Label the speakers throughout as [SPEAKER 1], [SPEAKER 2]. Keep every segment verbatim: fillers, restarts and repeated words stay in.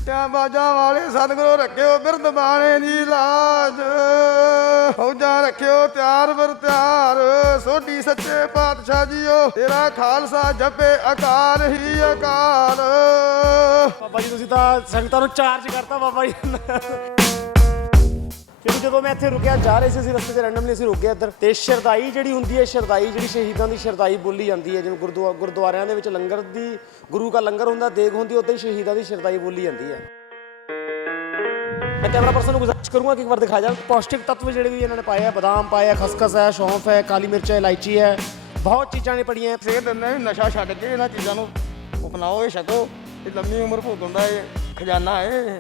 [SPEAKER 1] ਸਿੱਟਿਆਂ ਬਾਜਾਂ ਵਾਲੇ ਸਤਿਗੁਰੂ ਰੱਖਿਓ ਬਿਰਧ ਬਾਣੇ ਦੀ ਲਾਜ। ਫੌਜਾਂ ਰੱਖਿਓ ਤਿਆਰ ਬਰ ਤਿਆਰ, ਸੋਢੀ ਸੱਚੇ ਪਾਤਸ਼ਾਹ ਜੀਓ ਤੇਰਾ ਖਾਲਸਾ ਜਪੇ ਅਕਾਲ ਹੀ ਅਕਾਲ।
[SPEAKER 2] ਬਾਬਾ ਜੀ ਤੁਸੀਂ ਤਾਂ ਸੰਗਤਾਂ ਨੂੰ ਚਾਰਜ ਕਰਤਾ ਬਾਬਾ ਜੀ। ਕਿਉਂਕਿ ਜਦੋਂ ਮੈਂ ਇੱਥੇ ਰੁਕਿਆ ਜਾ ਰਹੇ ਸੀ ਅਸੀਂ ਰਸਤੇ 'ਚ ਰੈਂਡਮਲੀ ਅਸੀਂ ਰੁਕ ਗਏ ਇੱਧਰ, ਤੇ ਸ਼ਰਦਾਈ ਜਿਹੜੀ ਹੁੰਦੀ ਹੈ, ਸ਼ਰਦਾਈ ਜਿਹੜੀ ਸ਼ਹੀਦਾਂ ਦੀ ਸ਼ਰਦਾਈ ਬੋਲੀ ਜਾਂਦੀ ਹੈ, ਜਿਵੇਂ ਗੁਰਦੁਆ ਗੁਰਦੁਆਰਿਆਂ ਦੇ ਵਿੱਚ ਲੰਗਰ ਦੀ ਗੁਰੂ ਕਾ ਲੰਗਰ ਹੁੰਦਾ, ਦੇਗ ਹੁੰਦੀ, ਉੱਦਾਂ ਹੀ ਸ਼ਹੀਦਾਂ ਦੀ ਸ਼ਰਦਾਈ ਬੋਲੀ ਜਾਂਦੀ ਹੈ। ਮੈਂ ਕੈਮਰਾ ਪਰਸਨ ਨੂੰ ਗੁਜ਼ਾਰਿਸ਼ ਕਰੂੰਗਾ ਕਿ ਇੱਕ ਵਾਰ ਦਿਖਾ ਜਾ ਪੌਸ਼ਟਿਕ ਤੱਤਵ ਜਿਹੜੇ ਵੀ ਇਹਨਾਂ ਨੇ ਪਾਏ ਆ, ਬਦਾਮ ਪਾਏ ਆ, ਖਸਖਸ ਹੈ, ਸੌਂਫ ਹੈ, ਕਾਲੀ ਮਿਰਚ ਹੈ, ਇਲਾਇਚੀ ਹੈ, ਬਹੁਤ ਚੀਜ਼ਾਂ ਨੇ ਪੜੀਆਂ।
[SPEAKER 1] ਸੇਧ ਦਿੰਦੇ ਵੀ ਨਸ਼ਾ ਛੱਡ ਕੇ ਇਹਨਾਂ ਚੀਜ਼ਾਂ ਨੂੰ ਅਪਣਾਓ, ਇਹ ਛਕੋ, ਇਹ ਲੰਮੀ ਉਮਰ ਭੋਗਣ ਦਾ ਇਹ ਖਜ਼ਾਨਾ ਹੈ।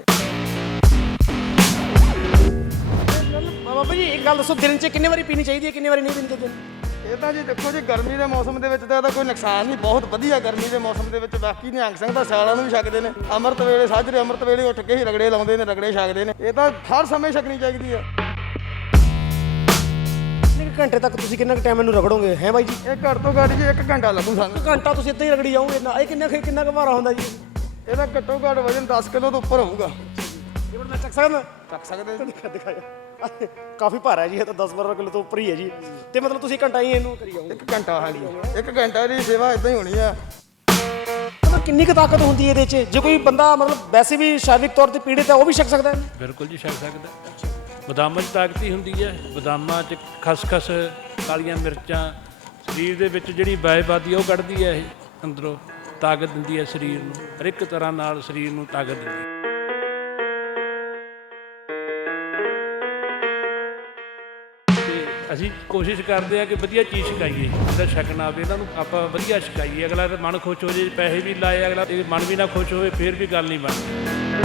[SPEAKER 2] ਬਾਬਾ ਜੀ ਇੱਕ ਗੱਲ ਦੱਸੋ, ਦਿਨ 'ਚ ਕਿੰਨੇ ਵਾਰੀ ਪੀਣੀ ਚਾਹੀਦੀ ਹੈ, ਕਿੰਨੇ ਵਾਰੀ ਨਹੀਂ ਪੀਣੀ ਚਾਹੀਦੀ?
[SPEAKER 1] ਇਹ ਤਾਂ ਜੀ ਦੇਖੋ ਜੀ ਗਰਮੀ ਦੇ ਮੌਸਮ ਦੇ ਵਿੱਚ ਤਾਂ ਇਹਦਾ ਕੋਈ ਨੁਕਸਾਨ ਨਹੀਂ, ਬਹੁਤ ਵਧੀਆ ਗਰਮੀ ਦੇ ਮੌਸਮ ਦੇ ਵਿੱਚ। ਬਾਕੀ ਨਿਹੰਗ ਸਿੰਘ ਤਾਂ ਸਿਆਲਾਂ ਨੂੰ ਵੀ ਛਕਦੇ ਨੇ, ਅੰਮ੍ਰਿਤ ਵੇਲੇ ਸਾਜਰੇ ਅੰਮ੍ਰਿਤ ਵੇਲੇ ਉੱਠ ਕੇ ਹੀ ਰਗੜੇ ਲਾਉਂਦੇ ਨੇ, ਰਗੜੇ ਛਕਦੇ ਨੇ। ਇਹ ਤਾਂ ਹਰ ਸਮੇਂ ਛਕਣੀ ਚਾਹੀਦੀ ਆ।
[SPEAKER 2] ਕਿੰਨੇ ਘੰਟੇ ਤੱਕ ਤੁਸੀਂ ਕਿੰਨਾ ਕੁ ਟਾਈਮ ਇਹਨੂੰ ਰਗੜੋਗੇ ਹੈ ਬਾਈ ਜੀ?
[SPEAKER 1] ਇਹ ਘੱਟ ਤੋਂ ਘੱਟ ਜੀ ਇੱਕ ਘੰਟਾ ਲੱਗੂ ਸਾਨੂੰ।
[SPEAKER 2] ਘੰਟਾ ਤੁਸੀਂ ਇੱਦਾਂ ਹੀ ਰਗੜੀ ਜਾਓਗੇ ਨਾ? ਇਹ ਕਿੰਨਾ ਕਿੰਨਾ ਕੁ ਭਾਰਾ ਹੁੰਦਾ ਜੀ?
[SPEAKER 1] ਇਹਦਾ ਘੱਟੋ ਘੱਟ ਵਜ਼ਨ ਦਸ ਕਿਲੋ ਤੋਂ ਉੱਪਰ ਹੋਊਗਾ।
[SPEAKER 2] ਇਹ ਮੈਂ ਚੱਕ ਸਕਦਾ?
[SPEAKER 1] ਚੱਕ ਸਕਦੇ
[SPEAKER 2] ਦਿਖਾ ਦਿਖਾਇਆ ਕਾਫੀ ਭਾਰਾ ਹੈ ਜੀ, ਇਹ ਤਾਂ ਦਸ ਬਾਰਾਂ ਕਿਲੋ ਤੋਂ ਉੱਪਰ ਹੀ ਹੈ ਜੀ। ਤੇ ਮਤਲਬ ਤੁਸੀਂ ਘੰਟਾ ਹੀ ਇਹਨੂੰ ਕਰੀ ਜਾਓਗੇ?
[SPEAKER 1] ਇੱਕ ਘੰਟਾ ਹਾਂਜੀ, ਇੱਕ ਘੰਟਾ ਦੀ ਸੇਵਾ ਇਦਾਂ ਹੀ ਹੋਣੀ ਆ।
[SPEAKER 2] ਮਤਲਬ ਕਿੰਨੀ ਕੁ ਤਾਕਤ ਹੁੰਦੀ ਹੈ ਇਹਦੇ 'ਚ? ਜੇ ਕੋਈ ਬੰਦਾ ਮਤਲਬ ਵੈਸੇ ਵੀ ਸ਼ਾਰੀਰਿਕ ਤੌਰ ਤੇ ਪੀੜਿਤ ਹੈ ਉਹ ਵੀ ਛਕ ਸਕਦਾ ਹੈ?
[SPEAKER 3] ਬਿਲਕੁਲ ਜੀ ਛਕ ਸਕਦਾ। ਬਦਾਮਾਂ 'ਚ ਤਾਕਤ ਹੀ ਹੁੰਦੀ ਹੈ, ਬਦਾਮਾਂ 'ਚ ਖਸਖਸ, ਕਾਲੀਆਂ ਮਿਰਚਾਂ ਸਰੀਰ ਦੇ ਵਿੱਚ ਜਿਹੜੀ ਵਾਇਬਾਦੀ ਉਹ ਕੱਢਦੀ ਹੈ, ਇਹ ਅੰਦਰੋਂ ਤਾਕਤ ਦਿੰਦੀ ਹੈ ਸਰੀਰ ਨੂੰ, ਹਰ ਇੱਕ ਤਰ੍ਹਾਂ ਨਾਲ ਸਰੀਰ ਨੂੰ ਤਾਕਤ ਦਿੰਦੀ ਹੈ। ਅਸੀਂ ਕੋਸ਼ਿਸ਼ ਕਰਦੇ ਆ ਕਿ ਵਧੀਆ ਚੀਜ਼ ਛਕਾਈਏ, ਜਿਹੜਾ ਛਕਣਾ ਆਵੇ ਇਹਨਾਂ ਨੂੰ ਆਪਾਂ ਵਧੀਆ ਛਕਾਈਏ। ਅਗਲਾ ਤਾਂ ਮਨ ਖੁਸ਼ ਹੋ ਜੇ, ਪੈਸੇ ਵੀ ਲਾਏ, ਅਗਲਾ ਇਹ ਮਨ ਵੀ ਨਾ ਖੁਸ਼ ਹੋਵੇ ਫਿਰ ਵੀ ਗੱਲ ਨਹੀਂ ਬਣਦੀ।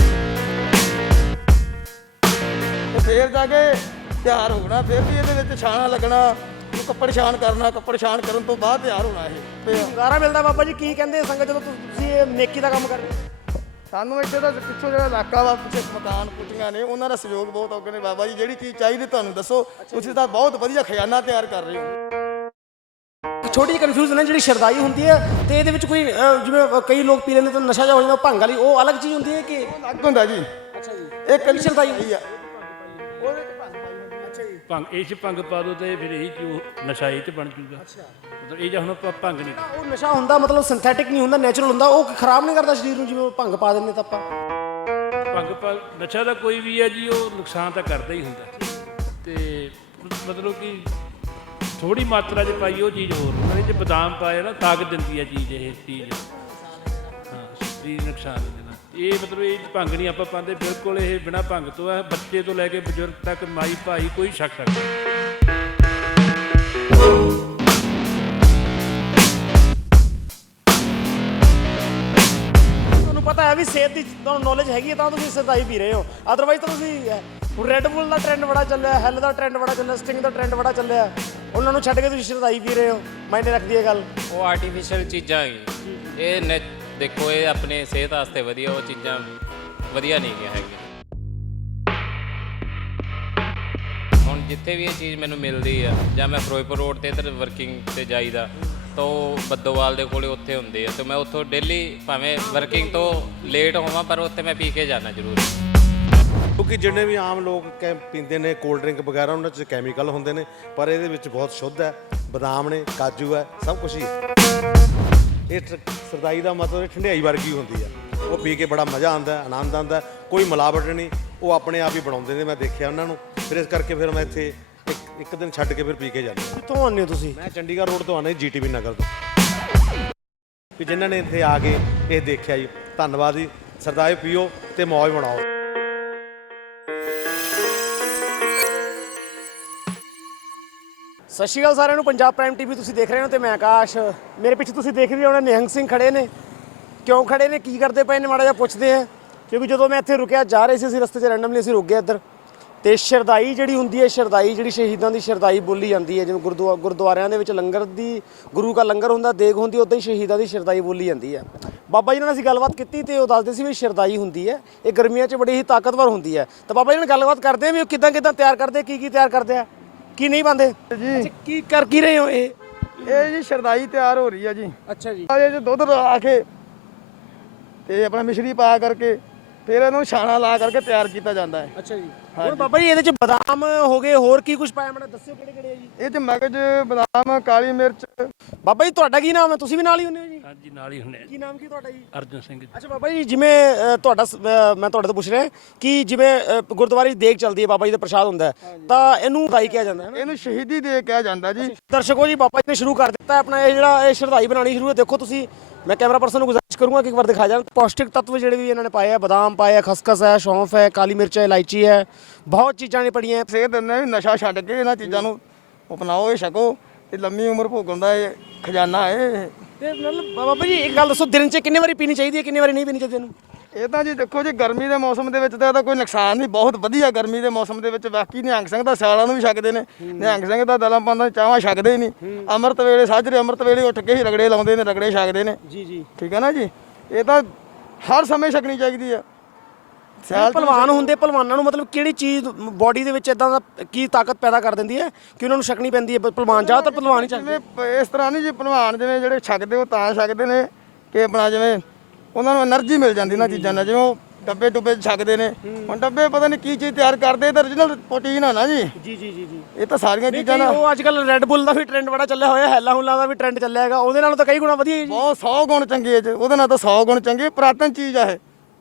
[SPEAKER 1] ਫੇਰ ਜਾ ਕੇ ਤਿਆਰ ਹੋਣਾ, ਫਿਰ ਵੀ ਇਹਦੇ ਵਿੱਚ ਛਾਣਾ ਲੱਗਣਾ, ਕੱਪੜ ਛਾਣ ਕਰਨਾ, ਕੱਪੜ ਛਾਣ ਕਰਨ ਤੋਂ ਬਾਅਦ ਤਿਆਰ ਹੋਣਾ। ਇਹ
[SPEAKER 2] ਹੁੰਗਾਰਾ ਮਿਲਦਾ ਬਾਬਾ ਜੀ। ਕੀ ਕਹਿੰਦੇ ਸੰਗਤ ਜਦੋਂ ਤੁਸੀਂ ਇਹ ਨੇਕੀ ਦਾ ਕੰਮ ਕਰ ਰਹੇ ਹੋ?
[SPEAKER 1] ਸਾਨੂੰ ਇੱਥੇ ਦਾ ਪਿੱਛੋਂ ਜਿਹੜਾ ਇਲਾਕਾ ਵਾ, ਪਿੱਛੇ ਮਕਾਨ ਕੁੱਟੀਆਂ ਨੇ, ਉਹਨਾਂ ਦਾ ਸਹਿਯੋਗ ਬਹੁਤ ਔਗੇ ਨੇ। ਬਾਬਾ ਜੀ ਜਿਹੜੀ ਚੀਜ਼ ਚਾਹੀਦੀ ਤੁਹਾਨੂੰ ਦੱਸੋ, ਤੁਸੀਂ ਤਾਂ ਬਹੁਤ ਵਧੀਆ ਖਜ਼ਾਨਾ ਤਿਆਰ ਕਰ ਰਹੇ ਹੋ।
[SPEAKER 2] ਛੋਟੀ ਕਨਫਿਊਜ਼ਨ ਹੈ ਜਿਹੜੀ ਸ਼ਰਦਾਈ ਹੁੰਦੀ ਹੈ, ਤੇ ਇਹਦੇ ਵਿੱਚ ਕੋਈ ਜਿਵੇਂ ਕਈ ਲੋਕ ਪੀ ਲੈਂਦੇ ਤਾਂ ਨਸ਼ਾ ਜਾ ਹੋ ਜਾਂਦਾ, ਭੰਗ ਵਾਲੀ ਉਹ ਅਲੱਗ ਚੀਜ਼ ਹੁੰਦੀ ਹੈ ਕਿ
[SPEAKER 1] ਅਲੱਗ ਹੁੰਦਾ ਜੀ?
[SPEAKER 2] ਅੱਛਾ ਜੀ,
[SPEAKER 1] ਇਹ ਕੱਲੀ
[SPEAKER 2] ਸ਼ਰਦਾਈ ਹੁੰਦੀ
[SPEAKER 1] ਆ, ਉਹਦੇ ਚ ਭੰਗ ਪਾਈ ਹੁੰਦੀ।
[SPEAKER 2] ਅੱਛਾ ਜੀ,
[SPEAKER 3] ਭੰਗ ਇਹ 'ਚ ਭੰਗ ਪਾ ਦੋ ਤੇ ਫਿਰ ਇਹ 'ਚ ਉਹ ਨਸ਼ਾ ਇਹ 'ਚ ਬਣ ਜੂਗਾ।
[SPEAKER 2] ਅੱਛਾ,
[SPEAKER 3] ਮਤਲਬ ਇਹ ਜਾਂ ਹੁਣ ਆਪਾਂ ਭੰਗ ਨਹੀਂ
[SPEAKER 2] ਉਹ ਨਸ਼ਾ ਹੁੰਦਾ ਮਤਲਬ ਸਿੰਥੈਟਿਕ ਨਹੀਂ ਹੁੰਦਾ, ਨੈਚੁਰਲ ਹੁੰਦਾ, ਉਹ ਖਰਾਬ ਨਹੀਂ ਕਰਦਾ ਸਰੀਰ ਨੂੰ ਜਿਵੇਂ ਭੰਗ ਪਾ ਦਿੰਦੇ ਤਾਂ ਆਪਾਂ?
[SPEAKER 3] ਭੰਗ ਪਾ ਨਸ਼ਾ ਦਾ ਕੋਈ ਵੀ ਹੈ ਜੀ, ਉਹ ਨੁਕਸਾਨ ਤਾਂ ਕਰਦਾ ਹੀ ਹੁੰਦਾ, ਤੇ ਮਤਲਬ ਕਿ ਥੋੜੀ ਮਾਤਰਾ 'ਚ ਪਾਈ ਉਹ ਚੀਜ਼ ਹੋਰ ਹੁੰਦਾ। ਇਹ 'ਚ ਬਦਾਮ ਪਾਏ ਨਾ ਤਾਕਤ ਦਿੰਦੀ ਹੈ ਚੀਜ਼, ਇਹ ਚੀਜ਼ ਹਾਂ ਸਰੀਰ ਨੁਕਸਾਨ ਨਹੀਂ ਦਿੰਦਾ। ਇਹ ਮਤਲਬ ਇਹ ਭੰਗ ਨਹੀਂ ਆਪਾਂ ਪਾਉਂਦੇ, ਬਿਲਕੁਲ ਇਹ ਬਿਨਾਂ ਭੰਗ ਤੋਂ ਹੈ। ਬੱਚੇ ਤੋਂ ਲੈ ਕੇ ਬਜ਼ੁਰਗ ਤੱਕ, ਮਾਈ ਭਾਈ ਕੋਈ ਛਕ ਸਕਦਾ।
[SPEAKER 2] ਤੁਹਾਨੂੰ ਪਤਾ ਹੈ ਵੀ ਸਿਹਤ ਦੀ ਤੁਹਾਨੂੰ ਨੌਲੇਜ ਹੈਗੀ ਹੈ ਤਾਂ ਤੁਸੀਂ ਸ਼ਰਦਾਈ ਪੀ ਰਹੇ ਹੋ, ਅਦਰਵਾਈਜ਼ ਤਾਂ ਤੁਸੀਂ ਰੈੱਡ ਬੁੱਲ ਦਾ ਟ੍ਰੈਂਡ ਬੜਾ ਚੱਲਿਆ, ਹੈਲ ਦਾ ਟ੍ਰੈਂਡ ਬੜਾ ਚੱਲਿਆ, ਸਟਿੰਗ ਦਾ ਟ੍ਰੈਂਡ ਬੜਾ ਚੱਲਿਆ, ਉਹਨਾਂ ਨੂੰ ਛੱਡ ਕੇ ਤੁਸੀਂ ਸ਼ਰਦਾਈ ਪੀ ਰਹੇ ਹੋ। ਮਾਇਨੇ ਰੱਖਦੀ ਹੈ ਗੱਲ।
[SPEAKER 4] ਉਹ ਆਰਟੀਫਿਸ਼ੀਅਲ ਚੀਜ਼ਾਂ ਹੈਗੀ, ਇਹ ਨੇ ਦੇਖੋ ਇਹ ਆਪਣੇ ਸਿਹਤ ਵਾਸਤੇ ਵਧੀਆ, ਉਹ ਚੀਜ਼ਾਂ ਵਧੀਆ ਨਹੀਂ ਗਿਆ ਹੈਗੀਆਂ। ਹੁਣ ਜਿੱਥੇ ਵੀ ਇਹ ਚੀਜ਼ ਮੈਨੂੰ ਮਿਲਦੀ ਆ, ਜਾਂ ਮੈਂ ਫਿਰੋਜ਼ਪੁਰ ਰੋਡ 'ਤੇ ਇੱਧਰ ਵਰਕਿੰਗ 'ਤੇ ਜਾਈਦਾ ਤਾਂ ਉਹ ਬੱਦੋਵਾਲ ਦੇ ਕੋਲੇ ਉੱਥੇ ਹੁੰਦੇ ਆ, ਅਤੇ ਮੈਂ ਉੱਥੋਂ ਡੇਲੀ ਭਾਵੇਂ ਵਰਕਿੰਗ ਤੋਂ ਲੇਟ ਹੋਵਾਂ ਪਰ ਉੱਥੇ ਮੈਂ ਪੀ ਕੇ ਜਾਣਾ ਜ਼ਰੂਰ।
[SPEAKER 5] ਕਿਉਂਕਿ ਜਿੰਨੇ ਵੀ ਆਮ ਲੋਕ ਕੈ ਪੀਂਦੇ ਨੇ ਕੋਲਡ ਡਰਿੰਕ ਵਗੈਰਾ, ਉਹਨਾਂ 'ਚ ਕੈਮੀਕਲ ਹੁੰਦੇ ਨੇ, ਪਰ ਇਹਦੇ ਵਿੱਚ ਬਹੁਤ ਸ਼ੁੱਧ ਹੈ। ਬਦਾਮ ਨੇ, ਕਾਜੂ ਹੈ, ਸਭ ਕੁਝ ਹੀ ਹੈ। ਇਹ ਸ਼ਰਦਾਈ ਦਾ ਮਤਲਬ ਠੰਡਿਆਈ ਵਰਗੀ ਹੁੰਦੀ ਹੈ, ਉਹ ਪੀ ਕੇ ਬੜਾ ਮਜ਼ਾ ਆਉਂਦਾ, ਆਨੰਦ ਆਉਂਦਾ, ਕੋਈ ਮਿਲਾਵਟ ਨਹੀਂ, ਉਹ ਆਪਣੇ ਆਪ ਹੀ ਬਣਾਉਂਦੇ ਨੇ। ਮੈਂ ਦੇਖਿਆ ਉਹਨਾਂ ਨੂੰ, ਫਿਰ ਇਸ ਕਰਕੇ ਫਿਰ ਮੈਂ ਇੱਥੇ ਇੱਕ ਇੱਕ ਦਿਨ ਛੱਡ ਕੇ ਫਿਰ ਪੀ ਕੇ ਜਾਂਦਾ।
[SPEAKER 2] ਕਿੱਥੋਂ ਆਉਂਦੇ ਹੋ ਤੁਸੀਂ?
[SPEAKER 5] ਮੈਂ ਚੰਡੀਗੜ੍ਹ ਰੋਡ ਤੋਂ ਆਉਂਦਾ ਜੀ, ਜੀਟੀਵੀ ਨਗਰ ਤੋਂ। ਵੀ ਜਿਨ੍ਹਾਂ ਨੇ ਇੱਥੇ ਆ ਕੇ ਇਹ ਦੇਖਿਆ ਜੀ, ਧੰਨਵਾਦ ਜੀ। ਸ਼ਰਦਾਈ ਪੀਓ ਤੇ ਮੌਜ ਬਣਾਓ।
[SPEAKER 2] ਸਤਿ ਸ਼੍ਰੀ ਅਕਾਲ ਸਾਰਿਆਂ ਨੂੰ। ਪੰਜਾਬ ਪ੍ਰਾਈਮ ਟੀਵੀ ਤੁਸੀਂ ਦੇਖ ਰਹੇ ਹੋ ਤੇ ਮੈਂ ਆਕਾਸ਼। ਮੇਰੇ ਪਿੱਛੇ ਤੁਸੀਂ ਦੇਖ ਰਹੇ ਹੋ ਨਿਹੰਗ ਸਿੰਘ ਖੜੇ ਨੇ। ਕਿਉਂ ਖੜੇ ਨੇ, ਕੀ ਕਰਦੇ ਪਏ ਨੇ, ਮਾੜਾ ਜਿਹਾ ਪੁੱਛਦੇ ਆ। ਕਿਉਂਕਿ ਜਦੋਂ ਮੈਂ ਇੱਥੇ ਰੁਕਿਆ ਜਾ ਰਹੇ ਸੀ ਅਸੀਂ ਰਸਤੇ 'ਚ ਰੈਂਡਮਲੀ ਅਸੀਂ ਰੁਕ ਗਏ ਇੱਧਰ, ਤੇ ਸ਼ਰਦਾਈ ਜਿਹੜੀ ਹੁੰਦੀ ਹੈ, ਸ਼ਰਦਾਈ ਜਿਹੜੀ ਸ਼ਹੀਦਾਂ ਦੀ ਸ਼ਰਦਾਈ ਬੋਲੀ ਜਾਂਦੀ ਹੈ, ਜਿਵੇਂ ਗੁਰਦੁਆ ਗੁਰਦੁਆਰਿਆਂ ਦੇ ਵਿੱਚ ਲੰਗਰ ਦੀ ਗੁਰੂ ਕਾ ਲੰਗਰ ਹੁੰਦਾ, ਦੇਗ ਹੁੰਦੀ, ਉੱਦਾਂ ਹੀ ਸ਼ਹੀਦਾਂ ਦੀ ਸ਼ਰਦਾਈ ਬੋਲੀ ਜਾਂਦੀ ਹੈ। ਬਾਬਾ ਜੀ ਨਾਲ ਅਸੀਂ ਗੱਲਬਾਤ ਕੀਤੀ ਤੇ ਉਹ ਦੱਸਦੇ ਸੀ ਵੀ ਸ਼ਰਦਾਈ ਹੁੰਦੀ ਹੈ, ਇਹ ਗਰਮੀਆਂ 'ਚ ਬੜੀ ਹੀ ਤਾਕਤਵਰ ਹੁੰਦੀ ਹੈ। ਤਾਂ ਬਾਬਾ ਜੀ ਨਾਲ ਗੱਲਬਾਤ ਕਰਦੇ ਆ ਵੀ ਉਹ ਕਿੱਦਾਂ ਕਿੱਦਾਂ ਤਿਆਰ ਕਰਦੇ, ਕੀ ਕੀ ਤਿਆਰ ਕਰਦੇ ਆ, ਕੀ ਨਹੀਂ ਪਾਉਂਦੇ
[SPEAKER 1] ਜੀ।
[SPEAKER 2] ਕੀ ਕਰ ਕੀ ਰਹੇ ਹੋ? ਇਹ
[SPEAKER 1] ਇਹ ਜੀ ਸ਼ਰਦਾਈ ਤਿਆਰ ਹੋ ਰਹੀ ਆ ਜੀ।
[SPEAKER 2] ਅੱਛਾ ਜੀ।
[SPEAKER 1] ਇਹ 'ਚ ਦੁੱਧ ਰਲਾ ਕੇ ਤੇ ਆਪਣਾ ਮਿਸ਼ਰੀ ਪਾ ਕਰਕੇ ਫਿਰ ਇਹਨੂੰ ਛਾਣਾ ਲਾ ਕਰਕੇ ਤਿਆਰ ਕੀਤਾ ਜਾਂਦਾ ਹੈ।
[SPEAKER 2] ਅੱਛਾ ਜੀ। ਹੁਣ ਬਾਬਾ ਜੀ ਇਹਦੇ ਚ ਬਦਾਮ ਹੋ ਗਏ, ਹੋਰ ਕੀ ਕੁਝ ਪਾਇਆ ਮੈਨੂੰ ਦੱਸਿਓ ਕਿਹੜੇ ਕਿਹੜੇ ਆ ਜੀ।
[SPEAKER 1] ਇਹ 'ਚ ਮਗਜ, ਬਦਾਮ, ਕਾਲੀ ਮਿਰਚ।
[SPEAKER 2] ਬਾਬਾ ਜੀ ਤੁਹਾਡਾ ਕੀ ਨਾਮ ਹੈ, ਤੁਸੀਂ ਵੀ ਨਾਲ ਹੀ ਹੁੰਦੇ ਹੋ ਜੀ?
[SPEAKER 3] ਹਾਂਜੀ ਨਾਲ ਹੀ ਹੁੰਦੇ ਆ ਜੀ।
[SPEAKER 2] ਕੀ ਨਾਮ ਕੀ ਤੁਹਾਡਾ ਜੀ?
[SPEAKER 3] ਅਰਜਨ ਸਿੰਘ ਜੀ।
[SPEAKER 2] ਅੱਛਾ ਬਾਬਾ ਜੀ, ਜਿਵੇਂ ਅ, ਤੁਹਾਡਾ ਸ- ਅ, ਮੈਂ ਤੁਹਾਡੇ ਤੋਂ ਪੁੱਛ ਰਿਹਾ ਕਿ ਜਿਵੇਂ ਅ, ਗੁਰਦੁਆਰੇ 'ਚ ਦੇਗ ਚੱਲਦੀ ਹੈ, ਬਾਬਾ ਜੀ ਦਾ ਪ੍ਰਸ਼ਾਦ ਹੁੰਦਾ ਹੈ, ਤਾਂ ਇਹਨੂੰ ਵਧਾਈ ਕਿਹਾ ਜਾਂਦਾ ਹੈ ਨਾ?
[SPEAKER 1] ਇਹਨੂੰ ਸ਼ਹੀਦੀ ਦੇ ਕਿਹਾ ਜਾਂਦਾ ਜੀ।
[SPEAKER 2] ਦਰਸ਼ਕੋ ਜੀ, ਬਾਬਾ ਜੀ ਨੇ ਸ਼ੁਰੂ ਕਰ ਦਿੱਤਾ ਆਪਣਾ ਇਹ ਜਿਹੜਾ ਇਹ ਸ਼ਰਧਾਈ ਬਣਾਉਣੀ ਸ਼ੁਰੂ ਹੈ। ਦੇਖੋ ਤੁਸੀਂ, ਮੈਂ ਕੈਮਰਾ ਪਰਸਨ ਨੂੰ ਗੁਜ਼ਾਰਿਸ਼ ਕਰੂੰਗਾ ਕਿ ਇੱਕ ਵਾਰ ਦਿਖਾ ਜਾਣ। ਪੌਸ਼ਟਿਕ ਤੱਤਵ ਜਿਹੜੇ ਵੀ ਇਹਨਾਂ ਨੇ ਪਾਏ ਆ, ਬਦਾਮ ਪਾਏ ਆ, ਖਸਖਸ ਹੈ, ਸੌਂਫ ਹੈ, ਕਾਲੀ ਮਿਰਚ ਹੈ, ਇਲਾਇਚੀ ਹੈ, ਬਹੁਤ ਚੀਜ਼ਾਂ ਨੇ ਪੜੀਆਂ।
[SPEAKER 1] ਸੇਧ ਦਿੰਦੇ ਵੀ ਨਸ਼ਾ ਛੱਡ ਕੇ ਇਹਨਾਂ ਚੀਜ਼ਾਂ ਨੂੰ ਅਪਣਾਓ, ਇਹ ਛਕੋ, ਇਹ ਲੰਮੀ ਉਮਰ ਭੋਗਣ ਦਾ ਇਹ ਖਜ਼ਾਨਾ ਹੈ।
[SPEAKER 2] ਤੇ ਮਤਲਬ ਬਾਬਾ ਜੀ ਇੱਕ ਗੱਲ ਦੱਸੋ, ਦਿਨ 'ਚ ਕਿੰਨੇ ਵਾਰੀ ਪੀਣੀ ਚਾਹੀਦੀ ਹੈ, ਕਿੰਨੇ ਵਾਰੀ ਨਹੀਂ ਪੀਣੀ ਚਾਹੀਦੀ ਇਹਨੂੰ?
[SPEAKER 1] ਇਹ ਤਾਂ ਜੀ ਦੇਖੋ ਜੀ, ਗਰਮੀ ਦੇ ਮੌਸਮ ਦੇ ਵਿੱਚ ਤਾਂ ਇਹਦਾ ਕੋਈ ਨੁਕਸਾਨ ਨਹੀਂ, ਬਹੁਤ ਵਧੀਆ ਗਰਮੀ ਦੇ ਮੌਸਮ ਦੇ ਵਿੱਚ। ਬਾਕੀ ਨਿਹੰਗ ਸਿੰਘ ਦਾ ਸਿਆਲਾਂ ਨੂੰ ਵੀ ਛਕਦੇ ਨੇ, ਨਿਹੰਗ ਸਿੰਘ ਦਾ ਦਲਾਂ ਪਾਉਂਦਾ ਚਾਹਾਂ ਛਕਦੇ ਹੀ ਨਹੀਂ। ਅੰਮ੍ਰਿਤ ਵੇਲੇ, ਸਾਜਰੇ ਅੰਮ੍ਰਿਤ ਵੇਲੇ ਉੱਠ ਕੇ ਹੀ ਰਗੜੇ ਲਾਉਂਦੇ ਨੇ, ਰਗੜੇ ਛਕਦੇ ਨੇ।
[SPEAKER 2] ਜੀ ਜੀ।
[SPEAKER 1] ਠੀਕ ਹੈ ਨਾ ਜੀ, ਇਹ ਤਾਂ ਹਰ ਸਮੇਂ ਛਕਣੀ ਚਾਹੀਦੀ ਆ। ਸਿਆਲ 'ਚ ਵੀ
[SPEAKER 2] ਪਹਿਲਵਾਨ ਹੁੰਦੇ, ਪਹਿਲਵਾਨਾਂ ਨੂੰ ਮਤਲਬ ਕਿਹੜੀ ਚੀਜ਼ ਬਾਡੀ ਦੇ ਵਿੱਚ ਇਦਾਂ ਦਾ ਕੀ ਤਾਕਤ ਪੈਦਾ ਕਰ ਦਿੰਦੀ ਹੈ ਕਿ ਉਹਨਾਂ ਨੂੰ ਛਕਣੀ ਪੈਂਦੀ ਹੈ? ਪਹਿਲਵਾਨ ਜ਼ਿਆਦਾਤਰ ਪਹਿਲਵਾਨ ਹੀ ਛਕਦੇ।
[SPEAKER 1] ਜਿਵੇਂ ਪ- ਇਸ ਤਰ੍ਹਾਂ ਨਹੀਂ ਜੀ, ਭਲਵਾਨ ਜਿਵੇਂ ਜਿਹੜੇ ਛਕਦੇ ਉਹ ਤਾਂ ਛਕਦੇ ਨੇ ਕਿ ਆਪਣਾ ਜਿਵੇਂ ਉਹਨਾਂ ਨੂੰ એનર્ਜੀ ਮਿਲ ਜਾਂਦੀ ਨਾ ਚੀਜ਼ਾਂ ਨਾਲ। ਜਿਵੇਂ ਉਹ ਡੱਬੇ ਡੁੱਬੇ 'ਚ ਛਕਦੇ ਨੇ, ਹੁਣ ਡੱਬੇ ਪਤਾ ਨਹੀਂ ਕੀ ਚੀਜ਼ ਤਿਆਰ ਕਰਦੇ, ਇਹ ਤਾਂ origignal ਪ੍ਰੋਟੀਨ ਆ ਨਾ ਜੀ।
[SPEAKER 2] ਜੀ ਜੀ ਜੀ ਜੀ।
[SPEAKER 1] ਇਹ ਤਾਂ ਸਾਰੀਆਂ ਚੀਜ਼ਾਂ ਨਾਲ
[SPEAKER 2] ਉਹ ਅੱਜ ਕੱਲ ਰੈੱਡ ਬੁੱਲ ਦਾ ਵੀ ਟ੍ਰੈਂਡ ਬੜਾ ਚੱਲਿਆ ਹੋਇਆ, ਹੈਲਾ ਹੁਲਾ ਦਾ ਵੀ ਟ੍ਰੈਂਡ ਚੱਲਿਆ ਹੈਗਾ, ਉਹਦੇ ਨਾਲੋਂ ਤਾਂ ਕਈ ਗੁਣਾ ਵਧੀਆ ਹੈ ਜੀ।
[SPEAKER 1] ਬਹੁਤ ਸੌ ਗੁਣ ਚੰਗੇ ਚ, ਉਹਦੇ ਨਾਲ ਤਾਂ ਸੌ ਗੁਣ ਚੰਗੇ। ਪੁਰਾਤਨ ਚੀਜ਼ ਆ ਇਹ।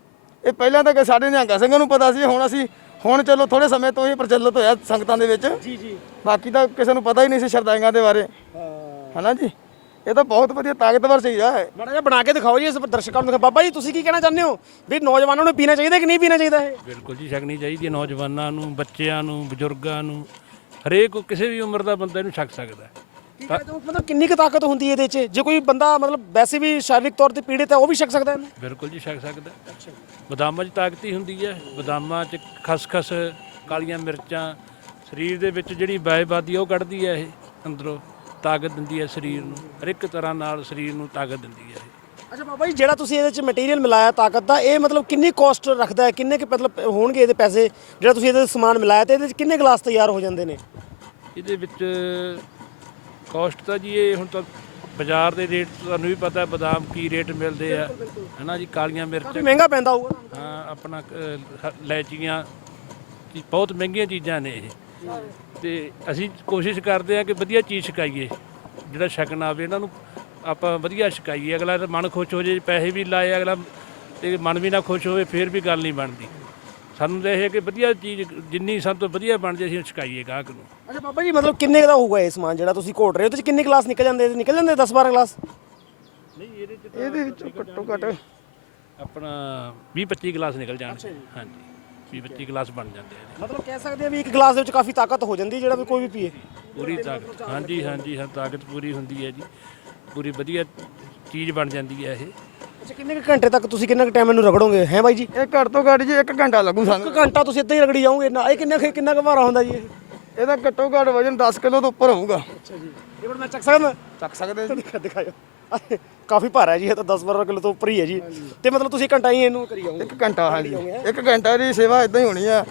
[SPEAKER 1] ਇਹ ਪਹਿਲਾਂ ਤਾਂ ਕਿ ਸਾਡੇ ਨਿਹੰਗਾਂ ਸਿੰਘਾਂ ਨੂੰ ਪਤਾ ਸੀ, ਹੁਣ ਅਸੀਂ ਹੁਣ ਚਲੋ ਥੋੜੇ ਸਮੇਂ ਤੋਂ ਹੀ ਪ੍ਰਚਲਿਤ ਹੋਇਆ ਸੰਗਤਾਂ ਦੇ ਵਿੱਚ।
[SPEAKER 2] ਜੀ ਜੀ।
[SPEAKER 1] ਬਾਕੀ ਤਾਂ ਕਿਸੇ ਨੂੰ ਪਤਾ ਹੀ ਨਹੀਂ ਸੀ ਸ਼ਰਦਾਈਆਂ ਦੇ ਬਾਰੇ, ਹਨਾ ਜੀ। ਇਹ ਤਾਂ ਬਹੁਤ ਵਧੀਆ ਤਾਕਤਵਰ ਚੀਜ਼ ਆ ਇਹ।
[SPEAKER 2] ਮਾੜਾ ਜਿਹਾ ਬਣਾ ਕੇ ਦਿਖਾਓ ਜੀ ਇਸ ਦਰਸ਼ਕਾਂ ਨੂੰ ਦਿਖਾਓ। ਬਾਬਾ ਜੀ ਤੁਸੀਂ ਕੀ ਕਹਿਣਾ ਚਾਹੁੰਦੇ ਹੋ ਵੀ ਨੌਜਵਾਨਾਂ ਨੂੰ ਪੀਣਾ ਚਾਹੀਦਾ ਕਿ ਨਹੀਂ ਪੀਣਾ ਚਾਹੀਦਾ ਇਹ?
[SPEAKER 3] ਬਿਲਕੁਲ ਜੀ, ਛਕਣੀ ਚਾਹੀਦੀ ਹੈ। ਨੌਜਵਾਨਾਂ ਨੂੰ, ਬੱਚਿਆਂ ਨੂੰ, ਬਜ਼ੁਰਗਾਂ ਨੂੰ, ਹਰੇਕ ਕਿਸੇ ਵੀ ਉਮਰ ਦਾ ਬੰਦਾ ਇਹਨੂੰ ਛਕ ਸਕਦਾ ਹੈ।
[SPEAKER 2] ਕੀ ਕਹਿਣਾ ਚਾਹੋ, ਮਤਲਬ ਕਿੰਨੀ ਕੁ ਤਾਕਤ ਹੁੰਦੀ ਹੈ ਇਹਦੇ 'ਚ? ਜੇ ਕੋਈ ਬੰਦਾ ਮਤਲਬ ਵੈਸੇ ਵੀ ਸਰੀਰਕ ਤੌਰ ਤੇ ਪੀੜਿਤ ਹੈ, ਉਹ ਵੀ ਛਕ ਸਕਦਾ ਇਹਨੂੰ?
[SPEAKER 3] ਬਿਲਕੁਲ ਜੀ ਛਕ ਸਕਦਾ। ਬਦਾਮਾਂ 'ਚ ਤਾਕਤ ਹੀ ਹੁੰਦੀ ਹੈ। ਬਦਾਮਾਂ 'ਚ ਖਸਖਸ, ਕਾਲੀਆਂ ਮਿਰਚਾਂ ਸਰੀਰ ਦੇ ਵਿੱਚ ਜਿਹੜੀ ਬਾਇਬਾਦੀ ਉਹ ਕੱਢਦੀ ਹੈ। ਇਹ ਅੰਦਰੋਂ ਤਾਕਤ ਦਿੰਦੀ ਹੈ ਸਰੀਰ ਨੂੰ, ਹਰ ਇੱਕ ਤਰ੍ਹਾਂ ਨਾਲ ਸਰੀਰ ਨੂੰ ਤਾਕਤ ਦਿੰਦੀ ਹੈ ਇਹ।
[SPEAKER 2] ਅੱਛਾ ਬਾਬਾ ਜੀ, ਜਿਹੜਾ ਤੁਸੀਂ ਇਹਦੇ 'ਚ ਮਟੀਰੀਅਲ ਮਿਲਾਇਆ ਤਾਕਤ ਦਾ, ਇਹ ਮਤਲਬ ਕਿੰਨੀ ਕੋਸਟ ਰੱਖਦਾ ਹੈ? ਕਿੰਨੇ ਕੁ ਮਤਲਬ ਹੋਣਗੇ ਇਹਦੇ ਪੈਸੇ? ਜਿਹੜਾ ਤੁਸੀਂ ਇਹਦੇ 'ਚ ਸਮਾਨ ਮਿਲਾਇਆ ਤੇ ਇਹਦੇ 'ਚ ਕਿੰਨੇ ਗਲਾਸ ਤਿਆਰ ਹੋ ਜਾਂਦੇ ਨੇ?
[SPEAKER 3] ਇਹਦੇ ਵਿੱਚ ਕਾਸਟ ਤਾਂ ਜੀ ਇਹ ਹੁਣ ਤਾਂ ਬਾਜ਼ਾਰ ਦੇ ਰੇਟ ਤੁਹਾਨੂੰ ਵੀ ਪਤਾ, ਬਦਾਮ ਕੀ ਰੇਟ ਮਿਲਦੇ ਆ, ਹੈਨਾ ਜੀ। ਕਾਲੀਆਂ
[SPEAKER 2] ਕਾਫੀ
[SPEAKER 3] ਮਿਰਚ,
[SPEAKER 2] ਮਹਿੰਗਾ ਪੈਂਦਾ ਹੋਊਗਾ।
[SPEAKER 3] ਹਾਂ ਆਪਣਾ ਅ, ਹ- ਇਲਾਇਚੀਆਂ, ਚੀ- ਬਹੁਤ ਮਹਿੰਗੀਆਂ ਚੀਜ਼ਾਂ ਨੇ ਇਹ। ਤੇ ਅਸੀਂ ਕੋਸ਼ਿਸ਼ ਕਰਦੇ ਆ ਕਿ ਵਧੀਆ ਚੀਜ਼ ਛਕਾਈਏ, ਜਿਹੜਾ ਛਕਣਾ ਆਵੇ ਇਹਨਾਂ ਨੂੰ ਆਪਾਂ ਵਧੀਆ ਛਕਾਈਏ। ਅਗਲਾ ਤਾਂ ਮਨ ਖੁਸ਼ ਹੋ ਜੇ, ਪੈਸੇ ਵੀ ਲਾਏ ਅਗਲਾ ਤੇ ਮਨ ਵੀ ਨਾ ਖੁਸ਼ ਹੋਵੇ, ਫਿਰ ਵੀ ਗੱਲ ਨਹੀਂ ਬਣਦੀ। ਸਾਨੂੰ ਤਾਂ ਇਹ ਹੈ ਕਿ ਵਧੀਆ ਚੀਜ਼ ਜਿੰਨੀ ਸਭ ਤੋਂ ਵਧੀਆ ਬਣ ਜੇ ਅਸੀਂ ਛਕਾਈਏ ਗਾਹਕ ਨੂੰ।
[SPEAKER 2] ਅੱਛਾ ਬਾਬਾ ਜੀ, ਮਤਲਬ ਕਿੰਨੇ ਕੁ ਦਾ ਹੋਊਗਾ ਇਹ ਸਮਾਨ ਜਿਹੜਾ ਤੁਸੀਂ ਘੋਟ ਰਹੇ ਹੋ? ਉਹਦੇ 'ਚ ਕਿੰਨੇ ਗਲਾਸ ਨਿਕਲ ਜਾਂਦੇ? ਨਿਕਲ ਜਾਂਦੇ ਦਸ ਬਾਰਾਂ ਗਲਾਸ?
[SPEAKER 1] ਇਹਦੇ ਵਿੱਚ ਘੱਟੋ ਘੱਟ
[SPEAKER 3] ਆਪਣਾ ਵੀਹ ਪੱਚੀ ਗਲਾਸ ਨਿਕਲ ਜਾਣਗੇ। ਹਾਂਜੀ, ਵੀਹ ਪੱਚੀ ਗਲਾਸ ਬਣ ਜਾਂਦੇ ਆ।
[SPEAKER 2] ਮਤਲਬ ਕਹਿ ਸਕਦੇ ਆ ਵੀ ਇੱਕ ਗਲਾਸ ਦੇ ਵਿੱਚ ਕਾਫੀ ਤਾਕਤ ਹੋ ਜਾਂਦੀ ਹੈ, ਜਿਹੜਾ ਵੀ ਕੋਈ ਵੀ ਪੀਏ।
[SPEAKER 3] ਪੂਰੀ ਤਾਕਤ, ਹਾਂਜੀ ਹਾਂਜੀ ਹਾਂ, ਤਾਕਤ ਪੂਰੀ ਹੁੰਦੀ ਹੈ ਜੀ। ਪੂਰੀ ਵਧੀਆ ਚੀਜ਼ ਬਣ ਜਾਂਦੀ ਹੈ ਇਹ।
[SPEAKER 2] ਅੱਛਾ, ਕਿੰਨੇ ਕੁ ਘੰਟੇ ਤੱਕ ਤੁਸੀਂ ਕਿੰਨਾ ਕੁ ਟਾਈਮ ਇਹਨੂੰ ਰਗੜੋਗੇ ਹੈ ਬਾਈ ਜੀ?
[SPEAKER 1] ਇਹ ਘੱਟ ਤੋਂ ਘੱਟ ਜੀ ਇੱਕ ਘੰਟਾ ਲੱਗੂ ਸਾਨੂੰ।
[SPEAKER 2] ਇੱਕ ਘੰਟਾ ਤੁਸੀਂ ਇੱਦਾਂ ਹੀ ਰਗੜੀ ਜਾਓਗੇ ਨਾ? ਇਹ ਕਿੰਨਾ ਕੁ- ਕਿੰਨਾ ਕੁ ਭਾਰਾ ਹੁੰਦਾ ਜੀ ਇਹ?
[SPEAKER 1] ਇਹਦਾ ਘੱਟੋ ਘੱਟ ਵਜਨ ਦਸ ਕਿਲੋ ਤੋਂ ਉੱਪਰ ਹੋਊਗਾ।
[SPEAKER 2] ਅੱਛਾ ਜੀ। ਇਹ ਹੁਣ ਮੈਂ ਚੱਕ ਸਕਦਾ?
[SPEAKER 1] ਚੱਕ ਸਕਦੇ ਜੀ।
[SPEAKER 2] ਦਿਖਾ ਦਿਖਾਓ। ਕਾਫੀ ਭਾਰਾ ਹੈ ਜੀ ਇਹ ਤਾਂ, ਦਸ ਬਾਰਾਂ ਕਿਲੋ ਤੋਂ ਉੱਪਰ ਹੀ ਹੈ ਜੀ। ਤੇ ਮਤਲਬ ਤੁਸੀਂ ਘੰਟਾ ਹੀ ਇਹਨੂੰ ਕਰੀ ਜਾਓਗੇ?
[SPEAKER 1] ਇੱਕ ਘੰਟਾ, ਹਾਂਜੀ ਇੱਕ ਘੰਟਾ ਦੀ ਸੇਵਾ ਇਦਾਂ ਹੀ ਹੋਣੀ ਆ।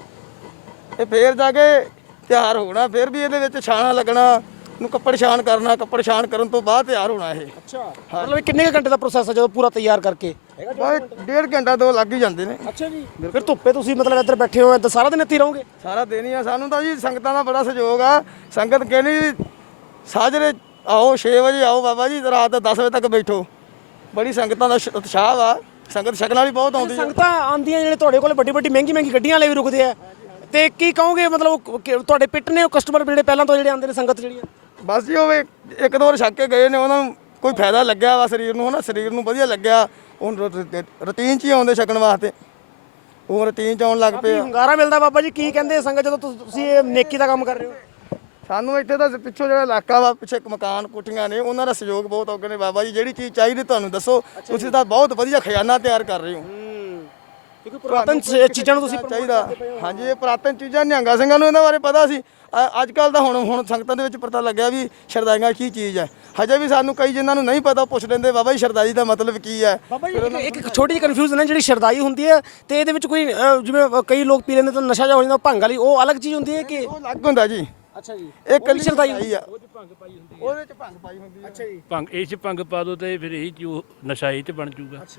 [SPEAKER 1] ਇਹ ਫੇਰ ਜਾ ਕੇ ਤਿਆਰ ਹੋਣਾ, ਫਿਰ ਵੀ ਇਹਦੇ ਵਿੱਚ ਛਾਣਾ ਲੱਗਣਾ, ਨੂੰ ਕੱਪੜ ਛਾਣ ਕਰਨਾ, ਕੱਪੜ ਛਾਣ ਕਰਨ ਤੋਂ ਬਾਅਦ ਤਿਆਰ ਹੋਣਾ ਇਹ।
[SPEAKER 2] ਅੱਛਾ, ਮਤਲਬ ਇਹ ਕਿੰਨੇ ਕੁ ਘੰਟੇ ਦਾ ਪ੍ਰੋਸੈਸ ਹੈ ਜਦੋਂ ਪੂਰਾ ਤਿਆਰ ਕਰਕੇ?
[SPEAKER 1] ਬਸ ਡੇਢ ਘੰਟਾ ਦੋ ਲੱਗ ਹੀ ਜਾਂਦੇ ਨੇ।
[SPEAKER 2] ਅੱਛਾ ਜੀ। ਫਿਰ ਧੁੱਪੇ ਤੁਸੀਂ ਮਤਲਬ ਇੱਧਰ ਬੈਠੇ ਹੋ, ਇੱਧਰ ਸਾਰਾ ਦਿਨ ਇੱਥੇ ਹੀ ਰਹੋਗੇ?
[SPEAKER 1] ਸਾਰਾ ਦਿਨ ਹੀ ਆ। ਸਾਨੂੰ ਤਾਂ ਜੀ ਸੰਗਤਾਂ ਦਾ ਬੜਾ ਸਹਿਯੋਗ ਆ। ਸੰਗਤ ਕਹਿੰਦੀ ਸਾਜਰੇ ਆਓ, ਛੇ ਵਜੇ ਆਓ ਬਾਬਾ ਜੀ, ਰਾਤ ਦੇ ਦਸ ਵਜੇ ਤੱਕ ਬੈਠੋ। ਬੜੀ ਸੰਗਤਾਂ ਦਾ ਸ਼- ਉਤਸ਼ਾਹ ਵਾ। ਸੰਗਤ ਛਕਣ ਵਾਲੀ ਬਹੁਤ ਆਉਂਦੀ ਹੈ।
[SPEAKER 2] ਸੰਗਤਾਂ ਆਉਂਦੀਆਂ ਜਿਹੜੇ ਤੁਹਾਡੇ ਕੋਲ ਵੱਡੀ ਵੱਡੀ ਮਹਿੰਗੀ ਮਹਿੰਗੀ ਗੱਡੀਆਂ ਵਾਲੇ ਵੀ ਰੁਕਦੇ ਆ, ਤੇ ਕੀ ਕਹੋਗੇ ਮਤਲਬ ਕਿ ਤੁਹਾਡੇ ਪਿੱਟ ਨੇ ਉਹ ਕਸਟਮਰ ਜਿਹੜੇ ਪਹਿਲਾਂ ਤੋਂ ਜਿਹੜੇ ਆਉਂਦੇ ਨੇ ਸੰਗਤ ਜਿਹੜੀਆਂ?
[SPEAKER 1] ਬਸ ਜੀ ਉਹ ਇੱਕ- ਇੱਕ ਦੋ ਵਾਰ ਛੱਕ ਕੇ ਗਏ ਨੇ, ਉਹਨਾਂ ਨੂੰ ਕੋਈ ਫਾਇਦਾ ਲੱਗਿਆ ਵਾ ਸਰੀਰ ਨੂੰ, ਹਨਾ ਸਰੀਰ ਨੂੰ ਵਧੀਆ ਲੱਗਿਆ। ਹੁਣ ਰੂਟੀਨ 'ਚ ਹੀ ਆਉਂਦੇ ਛਕਣ ਵਾਸਤੇ, ਉਹ ਰੂਟੀਨ 'ਚ ਆਉਣ ਲੱਗ ਪਏ ਆ।
[SPEAKER 2] ਹੁੰਗਾਰਾ ਮਿਲਦਾ ਬਾਬਾ ਜੀ। ਕੀ ਕਹਿੰਦੇ ਸੰਗਤ ਜਦੋਂ ਤੁਸ- ਤੁਸੀਂ ਇਹ ਨੇਕੀ ਦਾ ਕੰਮ ਕਰ ਰਹੇ ਹੋ?
[SPEAKER 1] ਸਾਨੂੰ ਇੱਥੇ ਦਾ ਪਿੱਛੋਂ ਜਿਹੜਾ ਇਲਾਕਾ ਵਾ, ਪਿੱਛੇ ਇੱਕ ਮਕਾਨ ਕੋਠੀਆਂ ਨੇ, ਉਹਨਾਂ ਦਾ ਸਹਿਯੋਗ ਬਹੁਤ ਔਗੇ ਨੇ। ਬਾਬਾ ਜੀ ਜਿਹੜੀ ਚੀਜ਼ ਚਾਹੀਦੀ ਤੁਹਾਨੂੰ ਦੱਸੋ, ਤੁਸੀਂ ਤਾਂ ਬਹੁਤ ਵਧੀਆ ਖਜ਼ਾਨਾ ਤਿਆਰ ਕਰ ਰਹੇ ਹੋ।
[SPEAKER 2] ਕਿਉਂਕਿ ਪੁਰਾਤਨ ਚ- ਚੀਜ਼ਾਂ ਨੂੰ ਤੁਸੀਂ
[SPEAKER 1] ਚਾਹੀਦਾ, ਹਾਂਜੀ ਇਹ ਪੁਰਾਤਨ ਚੀਜ਼ਾਂ ਨਿਹੰਗਾਂ ਸਿੰਘਾਂ ਨੂੰ ਇਹਨਾਂ ਬਾਰੇ ਪਤਾ ਸੀ। ਅ- ਅੱਜ ਕੱਲ ਤਾਂ ਹੁਣ ਹੁਣ ਸੰਗਤਾਂ ਦੇ ਵਿੱਚ ਪਤਾ ਲੱਗਿਆ ਵੀ ਸ਼ਰਦਾਈਆਂ ਕੀ ਚੀਜ਼ ਹੈ। ਹਜੇ ਵੀ ਸਾਨੂੰ ਕਈ ਜਿਨ੍ਹਾਂ ਨੂੰ ਨਹੀਂ ਪਤਾ ਪੁੱਛ ਲੈਂਦੇ, ਬਾਬਾ ਜੀ ਸ਼ਰਦਾਈ ਦਾ ਮਤਲਬ ਕੀ ਹੈ।
[SPEAKER 2] ਬਾਬਾ ਜੀ ਇੱਕ- ਇੱਕ ਛੋਟੀ ਜਿਹੀ ਕਨਫਿਊਜ਼ਨ ਹੈ, ਜਿਹੜੀ ਸ਼ਰਦਾਈ ਹੁੰਦੀ ਹੈ ਤੇ ਇਹਦੇ ਵਿੱਚ ਕੋਈ ਅ, ਜਿਵੇਂ ਅ, ਕਈ ਲੋਕ ਪੀ ਲੈਂਦੇ ਤਾਂ ਨਸ਼ਾ ਜਿਹਾ ਹੋ ਜਾਂਦਾ, ਭੰਗ ਵਾਲੀ, ਉਹ ਅਲੱਗ ਚੀਜ਼ ਹੁੰਦੀ ਹੈ ਕਿ?
[SPEAKER 1] ਉਹ ਅਲੱਗ ਹੁੰਦਾ ਜੀ।
[SPEAKER 2] ਅੱਛਾ ਜੀ।
[SPEAKER 1] ਇਹ ਕੱਲੀ
[SPEAKER 2] ਸ਼ਰਦਾਈ
[SPEAKER 1] ਸ਼ਰਦਾਈ ਆ।
[SPEAKER 3] ਉਹ 'ਚ ਭੰਗ ਪਾਈ ਹੁੰਦੀ ਹੈ।
[SPEAKER 1] ਉਹਦੇ ਚ ਭੰਗ ਪਾਈ ਹੁੰਦੀ ਹੈ।
[SPEAKER 2] ਅੱਛਾ ਜੀ।
[SPEAKER 3] ਭੰਗ ਇਹ 'ਚ ਭੰਗ ਪਾ ਦੋ ਤੇ ਫਿਰ ਇਹ 'ਚ ਉਹ ਨਸ਼ਾ ਇਹ 'ਚ ਬਣ ਜੂਗਾ।
[SPEAKER 2] ਅੱਛਾ।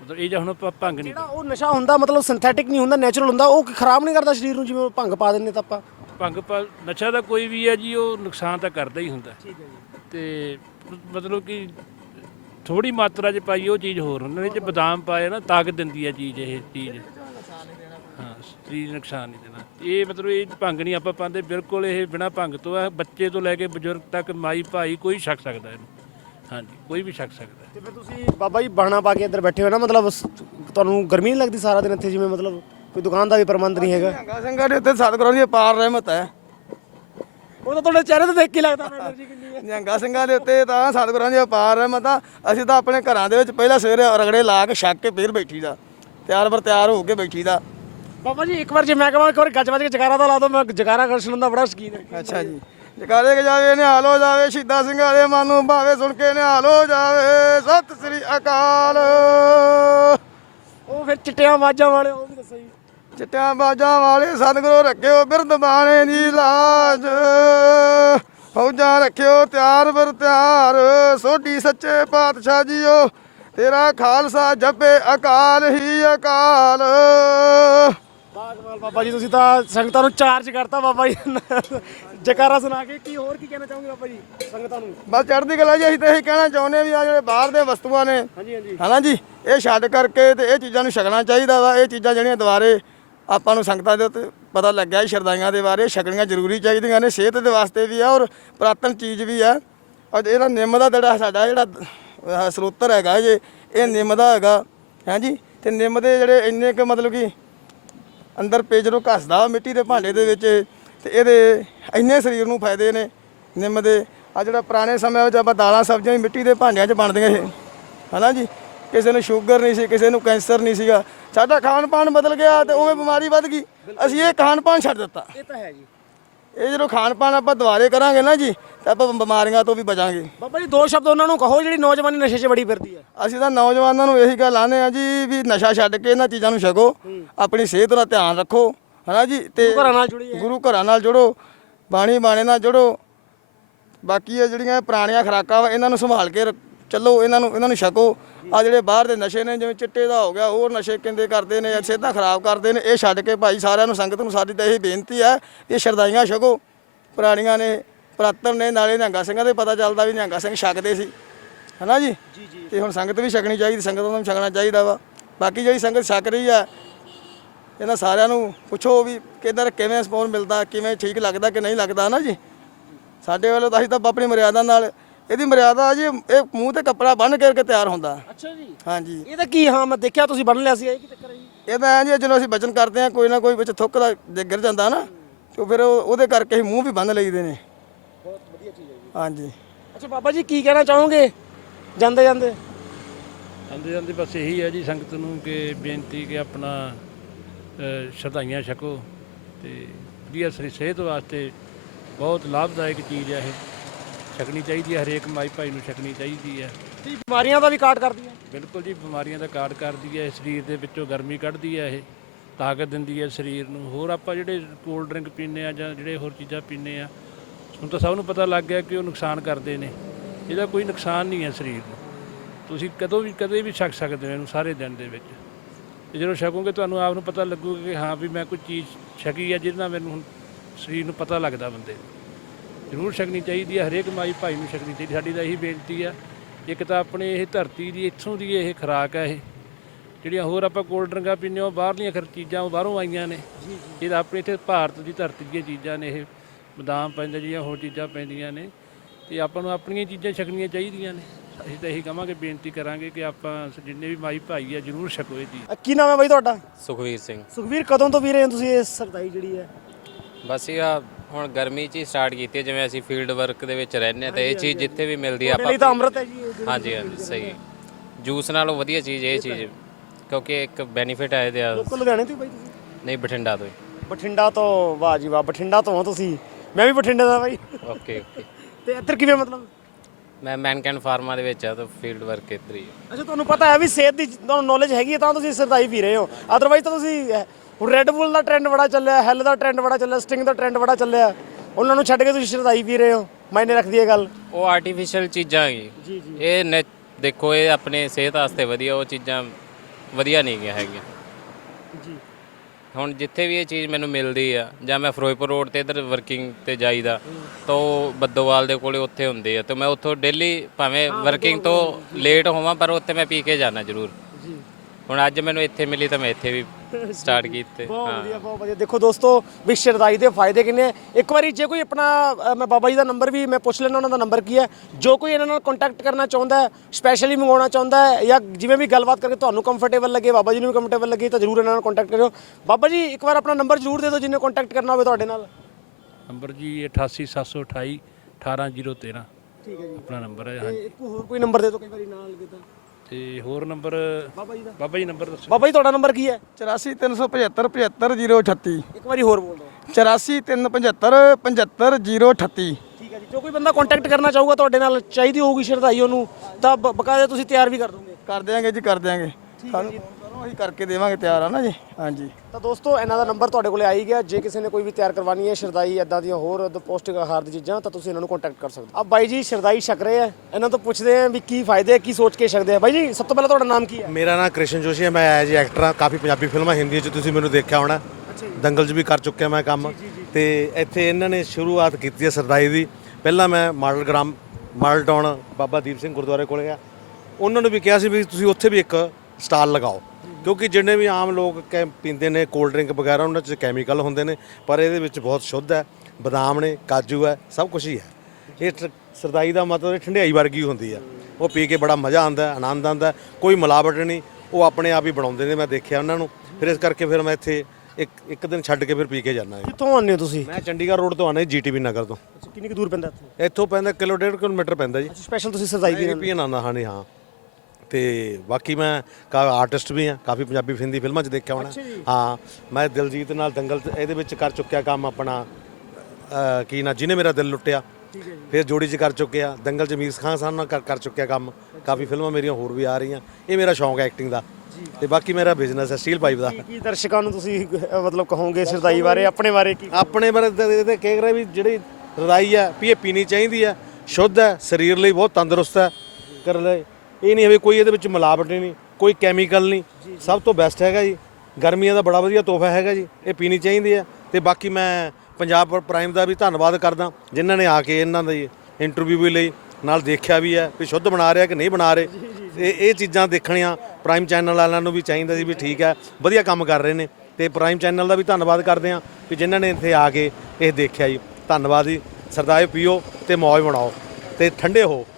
[SPEAKER 3] ਮਤਲਬ ਇਹ ਜਾਂ ਹੁਣ ਆਪਾਂ ਭੰਗ ਨਹੀਂ
[SPEAKER 2] ਜਿਹੜਾ ਉਹ ਨਸ਼ਾ ਹੁੰਦਾ ਮਤਲਬ ਸਿੰਥੈਟਿਕ ਨਹੀਂ ਹੁੰਦਾ, ਨੈਚੁਰਲ ਹੁੰਦਾ, ਉਹ ਖਰਾਬ ਨਹੀਂ ਕਰਦਾ ਸਰੀਰ ਨੂੰ, ਜਿਵੇਂ ਉਹ ਭੰਗ ਪਾ ਦਿੰਦੇ ਤਾਂ ਆਪਾਂ?
[SPEAKER 3] ਭੰਗ ਪਾ ਨਸ਼ਾ ਦਾ ਕੋਈ ਵੀ ਹੈ ਜੀ ਉਹ ਨੁਕਸਾਨ ਤਾਂ ਕਰਦਾ ਹੀ ਹੁੰਦਾ।
[SPEAKER 2] ਠੀਕ ਹੈ ਜੀ।
[SPEAKER 3] ਤੇ ਮਤਲਬ ਕਿ ਥੋੜੀ ਮਾਤਰਾ 'ਚ ਪਾਈ ਉਹ ਚੀਜ਼ ਹੋਰ ਹੁੰਦਾ, ਇਹ 'ਚ ਬਦਾਮ ਪਾਏ ਨਾ ਤਾਕਤ ਦਿੰਦੀ ਹੈ ਚੀਜ਼, ਇਹ ਚੀਜ਼ ਹਾਂ ਸਰੀਰ ਨੁਕਸਾਨ ਨਹੀਂ ਦੇਣਾ। ਇਹ ਮਤਲਬ ਇਹ 'ਚ ਭੰਗ ਨਹੀਂ ਆਪਾਂ ਪਾਉਂਦੇ, ਬਿਲਕੁਲ ਇਹ ਬਿਨਾਂ ਭੰਗ ਤੋਂ ਹੈ। ਬੱਚੇ ਤੋਂ ਲੈ ਕੇ ਬਜ਼ੁਰਗ ਤੱਕ, ਮਾਈ ਭਾਈ ਕੋਈ ਛਕ ਸਕਦਾ ਇਹਨੂੰ, ਹਾਂਜੀ ਕੋਈ ਵੀ ਛਕ ਸਕਦਾ।
[SPEAKER 2] ਤੇ ਫਿਰ ਤੁਸੀਂ ਬਾਬਾ ਜੀ ਬਾਣਾ ਪਾ ਕੇ ਇੱਧਰ ਬੈਠੇ ਹੋ ਨਾ, ਮਤਲਬ ਸ- ਤੁਹਾਨੂੰ ਗਰਮੀ ਨਹੀਂ ਲੱਗਦੀ ਸਾਰਾ ਦਿਨ ਇੱਥੇ? ਜਿਵੇਂ ਮਤਲਬ ਕੋਈ ਦੁਕਾਨ ਦਾ ਵੀ ਪ੍ਰਬੰਧ ਨਹੀਂ ਹੈਗਾ?
[SPEAKER 1] ਨਿਹੰਗਾ ਸਿੰਘਾਂ ਦੇ ਉੱਤੇ ਸਤਿਗੁਰਾਂ ਦੀ ਅਪਾਰ ਰਹਿਮਤ ਹੈ।
[SPEAKER 2] ਉਹ ਤਾਂ ਤੁਹਾਡੇ ਚਿਹਰੇ ਤੋਂ ਦੇਖ ਕੇ ਲੱਗਦਾ ਐਨਰਜੀ ਕਿੰਨੀ ਹੈ।
[SPEAKER 1] ਨਿਹੰਗਾ ਸਿੰਘਾਂ ਦੇ ਉੱਤੇ ਤਾਂ ਸਤਿਗੁਰਾਂ ਦੀ ਅਪਾਰ ਰਹਿਮਤ ਆ। ਅਸੀਂ ਤਾਂ ਆਪਣੇ ਘਰਾਂ ਦੇ ਵਿੱਚ ਪਹਿਲਾਂ ਸਵੇਰੇ ਰਗੜੇ ਲਾ ਕੇ ਛੱਕ ਕੇ ਫਿਰ ਬੈਠੀ ਦਾ, ਤਿਆਰ ਬਰ ਤਿਆਰ ਹੋ ਕੇ ਬੈਠੀ ਦਾ।
[SPEAKER 2] ਬਾਬਾ ਜੀ ਇੱਕ ਵਾਰ ਜੇ ਮੈਂ ਕਹਾਂ ਇੱਕ ਵਾਰ ਗੱਜ ਵੱਜ ਕੇ ਜਗਾਰਾ ਤਾਂ ਲਾ ਦੋ, ਮੈਂ ਜਗਾਰਾ ਕਰ ਸੁਣਨ ਦਾ ਬੜਾ ਸ਼ੌਕੀਨ ਹੈ।
[SPEAKER 1] ਅੱਛਾ ਜੀ। ਜਕਾਰੇ ਕੇ ਜਾਵੇ ਨਿਹਾਲ ਹੋ ਜਾਵੇ, ਸ਼ਹੀਦਾਂ ਸਿੰਘਾਂ ਦੇ ਮਨ ਨੂੰ ਭਾਵੇ, ਸੁਣ ਕੇ ਨਿਹਾਲ ਹੋ ਜਾਵੇ। ਸਤਿ ਸ੍ਰੀ ਅਕਾਲ।
[SPEAKER 2] ਉਹ ਫਿਰ ਚਿੱਟਿਆਂ ਆਵਾਜ਼ਾਂ ਵਾਲੇ ਉਹ ਵੀ ਦੱਸੋ ਜੀ।
[SPEAKER 1] ਚਿੱਟਿਆਂ ਬਾਜਾਂ ਵਾਲੇ ਸਤਿਗੁਰੂ ਰੱਖਿਓ ਬਿਰਧ ਬਾਣੇ ਦੀ ਲਾਜ। ਫੌਜਾਂ ਰੱਖਿਓ ਤਿਆਰ ਬਰ ਤਿਆਰ, ਸੋਢੀ ਸੱਚੇ ਪਾਤਸ਼ਾਹ ਜੀਓ ਤੇਰਾ ਖਾਲਸਾ ਜਪੇ ਅਕਾਲ ਹੀ ਅਕਾਲ।
[SPEAKER 2] ਬਾਗਮਾਲ ਬਾਬਾ ਜੀ, ਤੁਸੀਂ ਤਾਂ ਸੰਗਤਾਂ ਨੂੰ ਚਾਰਜ ਕਰਤਾ ਬਾਬਾ ਜੀ ਜਕਾਰਾ ਸੁਣਾ ਕੇ। ਕੀ ਹੋਰ ਕੀ ਕਹਿਣਾ ਚਾਹੋਗੇ ਬਾਬਾ ਜੀ ਸੰਗਤਾਂ ਨੂੰ?
[SPEAKER 1] ਬਸ ਚੜ੍ਹਦੀ ਕਲਾ ਜੀ। ਅਸੀਂ ਤਾਂ ਇਹੀ ਕਹਿਣਾ ਚਾਹੁੰਦੇ ਹਾਂ ਵੀ ਆ ਜਿਹੜੇ ਬਾਹਰ ਦੇ ਵਸਤੂਆਂ ਨੇ,
[SPEAKER 2] ਹਾਂਜੀ ਹਾਂਜੀ
[SPEAKER 1] ਹਨਾ ਜੀ, ਇਹ ਛੱਡ ਕਰਕੇ ਤੇ ਇਹ ਚੀਜ਼ਾਂ ਨੂੰ ਛਕਣਾ ਚਾਹੀਦਾ ਵਾ। ਇਹ ਚੀਜ਼ਾਂ ਜਿਹੜੀਆਂ ਦੁਬਾਰੇ ਆਪਾਂ ਨੂੰ ਸੰਗਤਾਂ ਦੇ ਉੱਤੇ ਪਤਾ ਲੱਗਿਆ ਹੀ ਸ਼ਰਦਾਈਆਂ ਦੇ ਬਾਰੇ, ਛਕਣੀਆਂ ਜ਼ਰੂਰੀ ਚਾਹੀਦੀਆਂ ਨੇ, ਸਿਹਤ ਦੇ ਵਾਸਤੇ ਵੀ ਆ ਔਰ ਪੁਰਾਤਨ ਚੀਜ਼ ਵੀ ਆ। ਔਰ ਇਹਦਾ ਨਿੰਮ ਦਾ ਜਿਹੜਾ ਸਾਡਾ ਜਿਹੜਾ ਆਹ ਸਰੋਤਰ ਹੈਗਾ ਜੇ, ਇਹ ਨਿੰਮ ਦਾ ਹੈਗਾ ਹਾਂਜੀ। ਤੇ ਨਿੰਮ ਦੇ ਜਿਹੜੇ ਇੰਨੇ ਕੁ ਮਤਲਬ ਕਿ ਅੰਦਰ ਪੇਜਰੋਂ ਘਸਦਾ ਮਿੱਟੀ ਦੇ ਭਾਂਡੇ ਦੇ ਵਿੱਚ, ਤੇ ਇਹਦੇ ਇੰਨੇ ਸਰੀਰ ਨੂੰ ਫਾਇਦੇ ਨੇ ਨਿੰਮ ਦੇ। ਆ ਜਿਹੜਾ ਪੁਰਾਣੇ ਸਮਿਆਂ ਵਿੱਚ ਆਪਾਂ ਦਾਲਾਂ ਸਬਜ਼ੀਆਂ ਵੀ ਮਿੱਟੀ ਦੇ ਭਾਂਡਿਆਂ 'ਚ ਬਣਦੀਆਂ ਇਹ, ਹਨਾ ਜੀ। ਕਿਸੇ ਨੂੰ ਸ਼ੂਗਰ ਨਹੀਂ ਸੀ, ਕਿਸੇ ਨੂੰ ਕੈਂਸਰ ਨਹੀਂ ਸੀਗਾ। ਸਾਡਾ ਖਾਣ ਪਾਣ ਬਦਲ ਗਿਆ ਤੇ ਉਵੇਂ ਬਿਮਾਰੀ ਵੱਧ ਗਈ। ਅਸੀਂ ਇਹ ਖਾਣ ਪਾਣ ਛੱਡ ਦਿੱਤਾ।
[SPEAKER 2] ਇਹ ਤਾਂ ਹੈ ਜੀ।
[SPEAKER 1] ਇਹ ਜਦੋਂ ਖਾਣ ਪਾਣ ਆਪਾਂ ਦੁਬਾਰੇ ਕਰਾਂਗੇ ਨਾ ਜੀ, ਤਾਂ ਆਪਾਂ ਬਿਮਾਰੀਆਂ ਤੋਂ ਵੀ ਬਚਾਂਗੇ।
[SPEAKER 2] ਬਾਬਾ ਜੀ ਦੋ ਸ਼ਬਦ ਉਹਨਾਂ ਨੂੰ ਕਹੋ ਜਿਹੜੀ ਨੌਜਵਾਨੀ ਨਸ਼ੇ 'ਚ ਬੜੀ ਫਿਰਦੀ ਹੈ।
[SPEAKER 1] ਅਸੀਂ ਤਾਂ ਨੌਜਵਾਨਾਂ ਨੂੰ ਇਹੀ ਗੱਲ ਆਨੇ ਆ ਜੀ ਵੀ ਨਸ਼ਾ ਛੱਡ ਕੇ ਇਹਨਾਂ ਚੀਜ਼ਾਂ ਨੂੰ ਛਕੋ, ਆਪਣੀ ਸਿਹਤ ਦਾ ਧਿਆਨ ਰੱਖੋ, ਹਨਾ ਜੀ। ਤੇ
[SPEAKER 2] ਘਰਾਂ ਨਾਲ ਜੁੜੀ ਹੈ।
[SPEAKER 1] ਗੁਰੂ ਘਰਾਂ ਨਾਲ ਜੁੜੋ, ਬਾਣੀ ਬਾਣੇ ਨਾਲ ਜੁੜੋ। ਬਾਕੀ ਇਹ ਜਿਹੜੀਆਂ ਪੁਰਾਣੀਆਂ ਖੁਰਾਕਾਂ ਵਾ ਇਹਨਾਂ ਨੂੰ ਸੰਭਾਲ ਕੇ ਰੱਖ- ਚੱਲੋ, ਇਹਨਾਂ ਨੂੰ ਇਹਨਾਂ ਨੂੰ ਛਕੋ। ਆ ਜਿਹੜੇ ਬਾਹਰ ਦੇ ਨਸ਼ੇ ਨੇ, ਜਿਵੇਂ ਚਿੱਟੇ ਦਾ ਹੋ ਗਿਆ, ਹੋਰ ਨਸ਼ੇ ਕਹਿੰਦੇ ਕਰਦੇ ਨੇ, ਸਿਹਤਾਂ ਖਰਾਬ ਕਰਦੇ ਨੇ, ਇਹ ਛੱਡ ਕੇ ਭਾਈ ਸਾਰਿਆਂ ਨੂੰ, ਸੰਗਤ ਨੂੰ ਸਾਡੀ ਤਾਂ ਇਹ ਬੇਨਤੀ ਹੈ, ਇਹ ਸ਼ਰਦਾਈਆਂ ਛਕੋ। ਪੁਰਾਣੀਆਂ ਨੇ, ਪੁਰਾਤਨ ਨੇ, ਨਾਲੇ ਨਿਹੰਗਾ ਸਿੰਘਾਂ ਦੇ ਪਤਾ ਚੱਲਦਾ ਵੀ ਨਿਹੰਗਾ ਸਿੰਘ ਛਕਦੇ ਸੀ, ਹਨਾ ਜੀ। ਤੇ ਹੁਣ ਸੰਗਤ ਵੀ ਛਕਣੀ ਚਾਹੀਦੀ, ਸੰਗਤ ਨੂੰ ਵੀ ਛਕਣਾ ਚਾਹੀਦਾ ਵਾ। ਬਾਕੀ ਜਿਹੜੀ ਸੰਗਤ ਛਕ ਰਹੀ ਆ, ਇਹਨਾਂ ਸਾਰਿਆਂ ਨੂੰ ਪੁੱਛੋ ਵੀ ਕਿੱਧਰ ਕਿਵੇਂ ਸਪੋਰਟ ਮਿਲਦਾ, ਕਿਵੇਂ ਠੀਕ ਲੱਗਦਾ ਕਿ ਨਹੀਂ ਲੱਗਦਾ, ਨਾ ਜੀ। ਸਾਡੇ ਵੱਲੋਂ ਤਾਂ ਅਸੀਂ ਤਾਂ ਆਪਣੀ ਮਰਿਆਦਾ ਨਾਲ, ਇਹਦੀ ਮਰਿਆਦਾ ਜੀ, ਇਹ ਮੂੰਹ ਤੇ ਕੱਪੜਾ ਬੰਨ੍ਹ ਕੇ ਤਿਆਰ ਹੁੰਦਾ।
[SPEAKER 2] ਅੱਛਾ ਜੀ।
[SPEAKER 1] ਹਾਂਜੀ।
[SPEAKER 2] ਇਹ ਤਾਂ ਕੀ, ਹਾਂ ਮੈਂ ਦੇਖਿਆ ਤੁਸੀਂ ਬੰਨ ਲਿਆ ਸੀ, ਇਹ ਕੀ ਚੱਕਰ ਹੈ ਜੀ?
[SPEAKER 1] ਇਹ ਤਾਂ ਐਂ ਜੀ, ਜਦੋਂ ਅਸੀਂ ਬਚਨ ਕਰਦੇ ਹਾਂ, ਕੋਈ ਨਾ ਕੋਈ ਵਿੱਚ ਥੁੱਕ ਦਾ ਜੇ ਗਿਰ ਜਾਂਦਾ ਨਾ, ਤੇ ਫਿਰ ਉਹ- ਉਹਦੇ ਕਰਕੇ ਅਸੀਂ ਮੂੰਹ ਵੀ ਬੰਨ੍ਹ ਲਈਦੇ ਨੇ।
[SPEAKER 2] ਬਹੁਤ ਵਧੀਆ ਚੀਜ਼ ਹੈ ਜੀ।
[SPEAKER 1] ਹਾਂਜੀ।
[SPEAKER 2] ਅੱਛਾ ਬਾਬਾ ਜੀ ਕੀ ਕਹਿਣਾ ਚਾਹੋਗੇ ਜਾਂਦੇ ਜਾਂਦੇ?
[SPEAKER 3] ਜਾਂਦੇ ਜਾਂਦੇ ਬਸ ਇਹੀ ਹੈ ਜੀ ਸੰਗਤ ਨੂੰ ਕਿ ਬੇਨਤੀ ਕਿ ਆਪਣਾ ਅ, ਸ਼ਰਧਾਈਆਂ ਛਕੋ ਤੇ ਵਧੀਆ ਸਰੀ ਸਿਹਤ ਵਾਸਤੇ ਬਹੁਤ ਲਾਭਦਾਇਕ ਚੀਜ਼ ਹੈ ਇਹ, ਛਕਣੀ ਚਾਹੀਦੀ ਹੈ। ਹਰੇਕ ਮਾਈ ਭਾਈ ਨੂੰ ਛਕਣੀ ਚਾਹੀਦੀ ਹੈ।
[SPEAKER 2] ਇਹ ਬਿਮਾਰੀਆਂ ਦਾ ਵੀ ਕਾਟ ਕਰਦੀ ਹੈ।
[SPEAKER 3] ਬਿਲਕੁਲ ਜੀ, ਬਿਮਾਰੀਆਂ ਦਾ ਕਾਰਡ ਕਰਦੀ ਹੈ, ਸਰੀਰ ਦੇ ਵਿੱਚੋਂ ਗਰਮੀ ਕੱਢਦੀ ਹੈ, ਇਹ ਤਾਕਤ ਦਿੰਦੀ ਹੈ ਸਰੀਰ ਨੂੰ। ਹੋਰ ਆਪਾਂ ਜਿਹੜੇ ਕੋਲਡ ਡਰਿੰਕ ਪੀਂਦੇ ਆ ਜਾਂ ਜਿਹੜੇ ਹੋਰ ਚੀਜ਼ਾਂ ਪੀਂਦੇ ਆ, ਹੁਣ ਤਾਂ ਸਭ ਨੂੰ ਪਤਾ ਲੱਗ ਗਿਆ ਕਿ ਉਹ ਨੁਕਸਾਨ ਕਰਦੇ ਨੇ। ਇਹਦਾ ਕੋਈ ਨੁਕਸਾਨ ਨਹੀਂ ਹੈ ਸਰੀਰ ਨੂੰ। ਤੁਸੀਂ ਕਦੋਂ ਵੀ ਕਦੇ ਵੀ ਛਕ ਸਕਦੇ ਹੋ ਇਹਨੂੰ ਸਾਰੇ ਦਿਨ ਦੇ ਵਿੱਚ। ਤੇ ਜਦੋਂ ਛਕੋਗੇ ਤੁਹਾਨੂੰ ਆਪ ਨੂੰ ਪਤਾ ਲੱਗੂਗਾ ਕਿ ਹਾਂ ਵੀ ਮੈਂ ਕੋਈ ਚੀਜ਼ ਛਕੀ ਹੈ ਜਿਹਦੇ ਨਾਲ ਮੈਨੂੰ ਹੁਣ ਸਰੀਰ ਨੂੰ ਪਤਾ ਲੱਗਦਾ ਬੰਦੇ ਨੂੰ। ਜ਼ਰੂਰ ਛਕਣੀ ਚਾਹੀਦੀ ਹੈ, ਹਰੇਕ ਮਾਈ ਭਾਈ ਨੂੰ ਛਕਣੀ ਚਾਹੀਦੀ। ਸਾਡੀ ਤਾਂ ਇਹੀ ਬੇਨਤੀ ਆ। ਇੱਕ ਤਾਂ ਆਪਣੇ ਇਹ ਧਰਤੀ ਦੀ ਇੱਥੋਂ ਦੀ ਇਹ ਖੁਰਾਕ ਹੈ, ਇਹ ਜਿਹੜੀਆਂ ਹੋਰ ਆਪਾਂ ਕੋਲਡ ਡਰਿੰਕਾਂ ਪੀਂਦੇ ਹਾਂ ਉਹ ਬਾਹਰਲੀਆਂ ਖਰ ਚੀਜ਼ਾਂ ਉਹ ਬਾਹਰੋਂ ਆਈਆਂ ਨੇ। ਇਹ ਤਾਂ ਆਪਣੇ ਇੱਥੇ ਭਾਰਤ ਦੀ ਧਰਤੀ ਦੀਆਂ ਚੀਜ਼ਾਂ ਨੇ। ਇਹ ਬਦਾਮ ਪੈਂਦੇ ਜਿਹੜੀਆਂ ਹੋਰ ਚੀਜ਼ਾਂ ਪੈਂਦੀਆਂ ਨੇ, ਤੇ ਆਪਾਂ ਨੂੰ ਆਪਣੀਆਂ ਚੀਜ਼ਾਂ ਛਕਣੀਆਂ ਚਾਹੀਦੀਆਂ ਨੇ। ਅਸੀਂ ਤਾਂ ਇਹੀ ਕਹਾਂਗੇ, ਬੇਨਤੀ ਕਰਾਂਗੇ ਕਿ ਆਪਾਂ ਜਿੰਨੇ ਵੀ ਮਾਈ ਭਾਈ ਆ ਜ਼ਰੂਰ ਛਕੋ ਇਹ ਚੀਜ਼।
[SPEAKER 2] ਅ, ਕੀ ਨਾਮ ਹੈ ਬਾਈ ਤੁਹਾਡਾ?
[SPEAKER 4] ਸੁਖਵੀਰ ਸਿੰਘ।
[SPEAKER 2] ਸੁਖਵੀਰ ਕਦੋਂ ਤੋਂ ਪੀ ਰਹੇ ਹੋ ਤੁਸੀਂ ਇਹ ਸਰਦਾਈ ਜਿਹੜੀ ਹੈ?
[SPEAKER 4] ਬਸ ਇਹ ਆ ਹੁਣ ਗਰਮੀ 'ਚ ਹੀ ਸਟਾਰਟ ਕੀਤੀ ਹੈ। ਜਿਵੇਂ ਅਸੀਂ ਫੀਲਡ ਵਰਕ ਦੇ ਵਿੱਚ ਰਹਿੰਦੇ ਹਾਂ ਤਾਂ ਇਹ ਚੀਜ਼ ਜਿੱਥੇ ਵੀ ਮਿਲਦੀ ਆ
[SPEAKER 2] ਤੁਹਾਡੇ ਲਈ ਤਾਂ ਅੰਮ੍ਰਿਤ ਹੈ ਜੀ ਇਹ ਜਿਹੜੀ।
[SPEAKER 4] ਹਾਂਜੀ ਹਾਂਜੀ ਸਹੀ। ਜੂਸ ਨਾਲੋਂ ਵਧੀਆ ਚੀਜ਼ ਇਹ ਚੀਜ਼, ਕਿਉਂਕਿ ਇੱਕ ਬੈਨੀਫਿਟ ਆ ਇਹਦੇ ਆ।
[SPEAKER 2] ਲੋਕਲ ਲੁਧਿਆਣੇ ਤੋਂ ਬਾਈ ਤੁਸੀਂ?
[SPEAKER 4] ਨਹੀਂ, ਬਠਿੰਡਾ ਤੋਂ ਹੀ।
[SPEAKER 2] ਬਠਿੰਡਾ ਤੋਂ? ਵਾਹ ਜੀ ਵਾਹ, ਬਠਿੰਡਾ ਤੋਂ ਹੋ ਤੁਸੀਂ। ਮੈਂ ਵੀ ਬਠਿੰਡੇ ਦਾ ਬਾਈ।
[SPEAKER 4] Okay okay.
[SPEAKER 2] ਤੇ ਇੱਧਰ ਕਿਵੇਂ ਮਤਲਬ?
[SPEAKER 4] ਮੈਂ ਮੈਨਕੈਨ ਫਾਰਮਾ ਦੇ ਵਿੱਚ ਆ ਤਾਂ ਫੀਲਡ ਵਰਕ ਇੱਧਰ ਹੀ ਆ।
[SPEAKER 2] ਅੱਛਾ ਤੁਹਾਨੂੰ ਪਤਾ ਹੈ ਵੀ ਸਿਹਤ ਦੀ ਤੁਹਾਨੂੰ ਨੌਲੇਜ ਹੈਗੀ ਹੈ ਤਾਂ ਤੁਸੀਂ ਸਰਦਾਈ ਪੀ ਰਹੇ ਹੋ, ਅਦਰਵਾਈਜ਼ ਤਾਂ ਤੁਸੀਂ ਹੁਣ ਰੈੱਡ ਬੁੱਲ ਦਾ ਟ੍ਰੈਂਡ ਬੜਾ ਚੱਲਿਆ, ਹੈਲ ਦਾ ਟ੍ਰੈਂਡ ਬੜਾ ਚੱਲਿਆ, ਸਟਿੰਗ ਦਾ ਟ੍ਰੈਂਡ ਬੜਾ ਚੱਲਿਆ, ਉਹਨਾਂ ਨੂੰ ਛੱਡ ਕੇ ਤੁਸੀਂ ਸਰਦਾਈ ਪੀ ਰਹੇ ਹੋ। ਮਾਇਨੇ ਰੱਖਦੀ ਹੈ ਗੱਲ।
[SPEAKER 4] ਉਹ ਆਰਟੀਫੀਸ਼ੀਅਲ ਚੀਜ਼ਾਂ ਹੈਗੀ।
[SPEAKER 2] ਜੀ ਜੀ।
[SPEAKER 4] ਇਹ ਨੇ ਦੇਖੋ, ਇਹ ਆਪਣੇ ਸਿਹਤ ਵਾਸਤੇ ਵਧੀਆ, ਉਹ ਚੀਜ਼ਾਂ ਵਧੀਆ ਨਹੀਂ ਗਿਆ ਹੈਗੀਆਂ
[SPEAKER 2] ਜੀ
[SPEAKER 4] ਹੁਣ ਜਿੱਥੇ ਵੀ ਇਹ ਚੀਜ਼ ਮੈਨੂੰ ਮਿਲਦੀ ਆ ਜਾਂ ਮੈਂ ਫਿਰੋਜ਼ਪੁਰ ਰੋਡ ਤੇ ਇਧਰ ਵਰਕਿੰਗ ਤੇ ਜਾਈਦਾ ਤਾਂ ਉਹ ਬੱਦੋਵਾਲ ਦੇ ਕੋਲੇ ਉੱਥੇ ਹੁੰਦੇ ਆ ਤੇ ਮੈਂ ਉੱਥੋਂ ਡੇਲੀ ਭਾਵੇਂ ਵਰਕਿੰਗ ਤੋਂ ਲੇਟ ਹੋਵਾਂ ਪਰ ਉੱਥੇ ਮੈਂ ਪੀ ਕੇ ਜਾਣਾ ਜ਼ਰੂਰ
[SPEAKER 2] ਜੀ
[SPEAKER 4] ਹੁਣ ਅੱਜ ਮੈਨੂੰ ਇੱਥੇ ਮਿਲੀ ਤਾਂ ਮੈਂ ਇੱਥੇ ਵੀ ਸਟਾਰਟ ਕੀਤੇ
[SPEAKER 2] ਬਹੁਤ ਵਧੀਆ ਬਹੁਤ ਵਧੀਆ ਦੇਖੋ ਦੋਸਤੋ ਵੀ ਸ਼ਰਦਾਈ ਦੇ ਫਾਇਦੇ ਕਿੰਨੇ ਆ। ਇੱਕ ਵਾਰੀ ਜੇ ਕੋਈ ਆਪਣਾ ਅ, ਮੈਂ ਬਾਬਾ ਜੀ ਦਾ ਨੰਬਰ ਵੀ ਮੈਂ ਪੁੱਛ ਲੈਣਾ ਉਹਨਾਂ ਦਾ ਨੰਬਰ ਕੀ ਹੈ ਜੋ ਕੋਈ ਇਹਨਾਂ ਨਾਲ ਕੰਟੈਕਟ ਕਰਨਾ ਚਾਹੁੰਦਾ ਹੈ ਸਪੈਸ਼ਲੀ ਮੰਗਵਾਉਣਾ ਚਾਹੁੰਦਾ ਹੈ ਜਾਂ ਜਿਵੇਂ ਵੀ ਗੱਲਬਾਤ ਕਰਕੇ ਤੁਹਾਨੂੰ ਕੰਫਰਟੇਬਲ ਲੱਗੇ ਬਾਬਾ ਜੀ ਨੂੰ ਵੀ ਕੰਫਰਟੇਬਲ ਲੱਗੇ ਤਾਂ ਜ਼ਰੂਰ ਇਹਨਾਂ ਨਾਲ ਕੰਟੈਕਟ ਕਰਿਓ। ਬਾਬਾ ਜੀ ਇੱਕ ਵਾਰ ਆਪਣਾ ਨੰਬਰ ਜ਼ਰੂਰ ਦੇ ਦਿਓ ਜਿਹਨੇ ਕੰਟੈਕਟ ਕਰਨਾ ਹੋਵੇ ਤੁਹਾਡੇ ਨਾਲ।
[SPEAKER 3] ਨੰਬਰ ਜੀ ਅਠਾਸੀ ਸੱਤ ਸੌ ਅਠਾਈ ਅਠਾਰਾਂ ਜ਼ੀਰੋ ਤੇਰਾਂ
[SPEAKER 2] ਠੀਕ ਹੈ ਜੀ
[SPEAKER 3] ਆਪਣਾ ਨੰਬਰ ਹੈ ਹਾਂਜੀ।
[SPEAKER 2] ਇੱਕ ਹੋਰ ਕੋਈ ਨੰਬਰ ਦੇ ਦਿਓ ਕਈ ਵਾਰੀ ਨਾਲ ਲੱਗੇ ਤਾਂ
[SPEAKER 3] ਤੇ ਹੋਰ ਨੰਬਰ
[SPEAKER 2] ਬਾਬਾ ਜੀ ਦਾ
[SPEAKER 3] ਬਾਬਾ ਜੀ ਨੰਬਰ ਦੱਸੋ।
[SPEAKER 2] ਬਾਬਾ ਜੀ ਤੁਹਾਡਾ ਨੰਬਰ ਕੀ ਹੈ
[SPEAKER 1] ਚੁਰਾਸੀ ਤਿੰਨ ਸੌ ਪਝੱਤਰ ਪਝੱਤਰ ਜ਼ੀਰੋ ਅਠੱਤੀ
[SPEAKER 2] ਇੱਕ ਵਾਰੀ ਹੋਰ ਬੋਲ ਦਿਓ।
[SPEAKER 1] ਚੁਰਾਸੀ ਤਿੰਨ ਪਝੱਤਰ ਪਝੱਤਰ ਜ਼ੀਰੋ ਅਠੱਤੀ।
[SPEAKER 2] ਠੀਕ ਹੈ ਜੀ ਜੋ ਕੋਈ ਬੰਦਾ ਕੰਟੈਕਟ ਕਰਨਾ ਚਾਹੂਗਾ ਤੁਹਾਡੇ ਨਾਲ ਚਾਹੀਦੀ ਹੋਊਗੀ ਸ਼ਰਦਾਈ ਉਹਨੂੰ ਤਾਂ ਬ- ਬਕਾਇਦਾ ਤੁਸੀਂ ਤਿਆਰ ਵੀ ਕਰ ਦੋਗੇ।
[SPEAKER 1] ਕਰ ਦਿਆਂਗੇ ਜੀ ਕਰ ਦਿਆਂਗੇ ਸਾਨੂੰ ਫੋਨ ਕਰੋ ਅਸੀਂ ਕਰਕੇ ਦੇਵਾਂਗੇ ਤਿਆਰ ਆ ਨਾ ਜੀ ਹਾਂਜੀ।
[SPEAKER 2] ਤਾਂ ਦੋਸਤੋ ਇਹਨਾਂ ਦਾ ਨੰਬਰ ਤੁਹਾਡੇ ਕੋਲੇ ਆ ਹੀ ਗਿਆ ਜੇ ਕਿਸੇ ਨੇ ਕੋਈ ਵੀ ਤਿਆਰ ਕਰਵਾਉਣੀ ਹੈ ਸ਼ਰਦਾਈ ਇਦਾਂ ਦੀਆਂ ਹੋਰ ਦ- ਪੌਸ਼ਟਿਕ ਆਹਾਰ ਦੀ ਚੀਜ਼ਾਂ ਤਾਂ ਤੁਸੀਂ ਇਹਨਾਂ ਨੂੰ ਕੰਟੈਕਟ ਕਰ ਸਕਦੇ ਹੋ। ਆ ਬਾਈ ਜੀ ਸ਼ਰਦਾਈ ਛਕ ਰਹੇ ਆ ਇਹਨਾਂ ਤੋਂ ਪੁੱਛਦੇ ਆ ਵੀ ਕੀ ਫਾਇਦੇ ਆ ਕੀ ਸੋਚ ਕੇ ਛਕਦੇ ਆ। ਬਾਈ ਜੀ ਸਭ ਤੋਂ ਪਹਿਲਾਂ ਤੁਹਾਡਾ ਨਾਮ ਕੀ ਹੈ?
[SPEAKER 5] ਮੇਰਾ ਨਾਮ ਕ੍ਰਿਸ਼ਨ ਜੋਸ਼ੀ ਹੈ। ਮੈਂ ਐਜ ਐਕਟਰ ਹਾਂ। ਕਾਫੀ ਪੰਜਾਬੀ ਫਿਲਮਾਂ ਹਿੰਦੀ 'ਚ ਤੁਸੀਂ ਮੈਨੂੰ ਦੇਖਿਆ ਹੋਣਾ। ਦੰਗਲ 'ਚ ਵੀ ਕਰ ਚੁੱਕਿਆ ਮੈਂ ਕੰਮ ਤੇ ਇੱਥੇ ਇਹਨਾਂ ਨੇ ਸ਼ੁਰੂਆਤ ਕੀਤੀ ਹੈ ਸਰਦਾਈ ਦੀ। ਪਹਿਲਾਂ ਮੈਂ ਮਾਡਲ ਗ੍ਰਾਮ ਮਾਡਲ ਟਾਊਨ ਬਾਬਾ ਦੀਪ ਸਿੰਘ ਗੁਰਦੁਆਰੇ ਕੋਲ ਗਿਆ। ਉਹਨਾਂ ਨੂੰ ਵੀ ਕਿਹਾ ਸੀ ਵੀ ਤੁਸੀਂ ਉੱਥੇ ਵੀ ਇੱਕ ਸਟਾਲ ਲਗਾਓ ਕਿਉਂਕਿ ਜਿੰਨੇ ਵੀ ਆਮ ਲੋਕ ਕੈ ਪੀਂਦੇ ਨੇ ਕੋਲਡ ਡਰਿੰਕ ਵਗੈਰਾ ਉਹਨਾਂ 'ਚ ਕੈਮੀਕਲ ਹੁੰਦੇ ਨੇ ਪਰ ਇਹਦੇ ਵਿੱਚ ਬਹੁਤ ਸ਼ੁੱਧ ਹੈ। ਬਦਾਮ ਨੇ ਕਾਜੂ ਹੈ ਸਭ ਕੁਝ ਹੀ ਹੈ। ਇਹ ਟ- ਸਰਦਾਈ ਦਾ ਮਤਲਬ ਠੰਡਿਆਈ ਵਰਗੀ ਹੁੰਦੀ ਆ। ਉਹ ਪੀ ਕੇ ਬੜਾ ਮਜ਼ਾ ਆਉਂਦਾ ਆਨੰਦ ਆਉਂਦਾ ਕੋਈ ਮਿਲਾਵਟ ਨਹੀਂ। ਉਹ ਆਪਣੇ ਆਪ ਹੀ ਬਣਾਉਂਦੇ ਨੇ ਮੈਂ ਦੇਖਿਆ ਉਹਨਾਂ ਨੂੰ। ਫਿਰ ਇਸ ਕਰਕੇ ਫਿਰ ਮੈਂ ਇੱਥੇ ਇੱਕ ਇੱਕ ਦਿਨ ਛੱਡ ਕੇ ਫਿਰ ਪੀ ਕੇ ਜਾਂਦਾ।
[SPEAKER 2] ਕਿੱਥੋਂ ਆਉਂਦੇ ਹੋ ਤੁਸੀਂ?
[SPEAKER 5] ਮੈਂ ਚੰਡੀਗੜ੍ਹ ਰੋਡ ਤੋਂ ਆਉਣਾ ਜੀ ਜੀਟੀਵੀ ਨਗਰ ਤੋਂ।
[SPEAKER 2] ਅੱਛਾ ਕਿੰਨੀ ਕੁ ਦੂਰ ਪੈਂਦਾ ਇੱਥੋਂ?
[SPEAKER 5] ਇੱਥੋਂ ਪੈਂਦਾ ਕਿਲੋ ਡੇਢ ਕਿਲੋਮੀਟਰ ਪੈਂਦਾ ਜੀ।
[SPEAKER 2] ਸਪੈਸ਼ਲ ਤੁਸੀਂ ਸਰਦਾਈ
[SPEAKER 5] ਇਹ ਪੀਣ ਆਉਂਦਾ ਹਾਂ ਜੀ ਹਾਂ। ਤੇ ਬਾਕੀ ਮੈਂ ਕਾ ਆਰਟਿਸਟ ਵੀ ਹਾਂ ਕਾਫੀ ਪੰਜਾਬੀ ਹਿੰਦੀ ਫਿਲਮਾਂ 'ਚ ਦੇਖਿਆ ਹੋਣਾ। ਹਾਂ ਮੈਂ ਦਿਲਜੀਤ ਨਾਲ ਦੰਗਲ 'ਚ ਇਹਦੇ ਵਿੱਚ ਕਰ ਚੁੱਕਿਆ ਕੰਮ ਆਪਣਾ ਅ, ਕੀ ਨਾ ਜਿਹਨੇ ਮੇਰਾ ਦਿਲ ਲੁੱਟਿਆ। ਫਿਰ ਜੋੜੀ 'ਚ ਕਰ ਚੁੱਕਿਆ। ਦੰਗਲ 'ਚ ਮੀਰ ਖਾਨ ਸਾਹਿਬ ਨਾਲ ਕਰ ਕਰ ਚੁੱਕਿਆ ਕੰਮ। ਕਾਫੀ ਫਿਲਮਾਂ ਮੇਰੀਆਂ ਹੋਰ ਵੀ ਆ ਰਹੀਆਂ। ਇਹ ਮੇਰਾ ਸ਼ੌਂਕ ਹੈ ਐਕਟਿੰਗ ਦਾ ਤੇ ਬਾਕੀ ਮੇਰਾ ਬਿਜ਼ਨਸ ਹੈ ਸਟੀਲ ਪਾਈਪ ਦਾ।
[SPEAKER 2] ਕੀ ਕੀ ਦਰਸ਼ਕਾਂ ਨੂੰ ਤੁਸੀਂ ਅ, ਮਤਲਬ ਕਹੋਗੇ ਸਰਦਾਈ ਬਾਰੇ ਆਪਣੇ ਬਾਰੇ ਕੀ?
[SPEAKER 5] ਆਪਣੇ ਬਾਰੇ ਤਾਂ ਇਹਦੇ ਕਹਿ ਰਹੇ ਵੀ ਜਿਹੜੀ ਰਜ਼ਾਈ ਹੈ ਵੀ ਇਹ ਪੀਣੀ ਚਾਹੀਦੀ ਹੈ। ਸ਼ੁੱਧ ਹੈ ਸਰੀਰ ਲਈ ਬਹੁਤ ਤੰਦਰੁਸਤ ਹੈ। ਕਰ ਲੈ ਇਹ ਨਹੀਂ ਹੈ ਵੀ ਕੋਈ ਇਹਦੇ ਵਿੱਚ ਮਿਲਾਵਟ ਨਹੀਂ ਕੋਈ ਕੈਮੀਕਲ ਨਹੀਂ। ਸਭ ਤੋਂ ਬੈਸਟ ਹੈਗਾ ਜੀ। ਗਰਮੀਆਂ ਦਾ ਬੜਾ ਵਧੀਆ ਤੋਹਫਾ ਹੈਗਾ ਜੀ। ਇਹ ਪੀਣੀ ਚਾਹੀਦੀ ਹੈ। ਤੇ ਬਾਕੀ ਮੈਂ ਪੰਜਾਬ ਪ੍ਰਾਈਮ ਦਾ ਵੀ ਧੰਨਵਾਦ ਕਰਦਾ ਜਿਨ੍ਹਾਂ ਨੇ ਆ ਕੇ ਇਹਨਾਂ ਦੀ ਇੰਟਰਵਿਊ ਵੀ ਲਈ ਨਾਲ ਦੇਖਿਆ ਵੀ ਹੈ ਵੀ ਸ਼ੁੱਧ ਬਣਾ ਰਿਹਾ ਕਿ ਨਹੀਂ ਬਣਾ ਰਹੇ। ਇਹ ਇਹ ਚੀਜ਼ਾਂ ਦੇਖਣੀਆਂ ਪ੍ਰਾਈਮ ਚੈਨਲ ਵਾਲਿਆਂ ਨੂੰ ਵੀ ਚਾਹੀਦਾ ਸੀ ਵੀ ਠੀਕ ਹੈ ਵਧੀਆ ਕੰਮ ਕਰ ਰਹੇ ਨੇ। ਤੇ ਪ੍ਰਾਈਮ ਚੈਨਲ ਦਾ ਵੀ ਧੰਨਵਾਦ ਕਰਦੇ ਹਾਂ ਵੀ ਜਿਨ੍ਹਾਂ ਨੇ ਇੱਥੇ ਆ ਕੇ ਇਹ ਦੇਖਿਆ ਜੀ। ਧੰਨਵਾਦ ਜੀ। ਸਰਦਾਈ ਪੀਓ ਤੇ ਮੌਜ ਬਣਾਓ ਤੇ ਠੰਡੇ ਹੋ।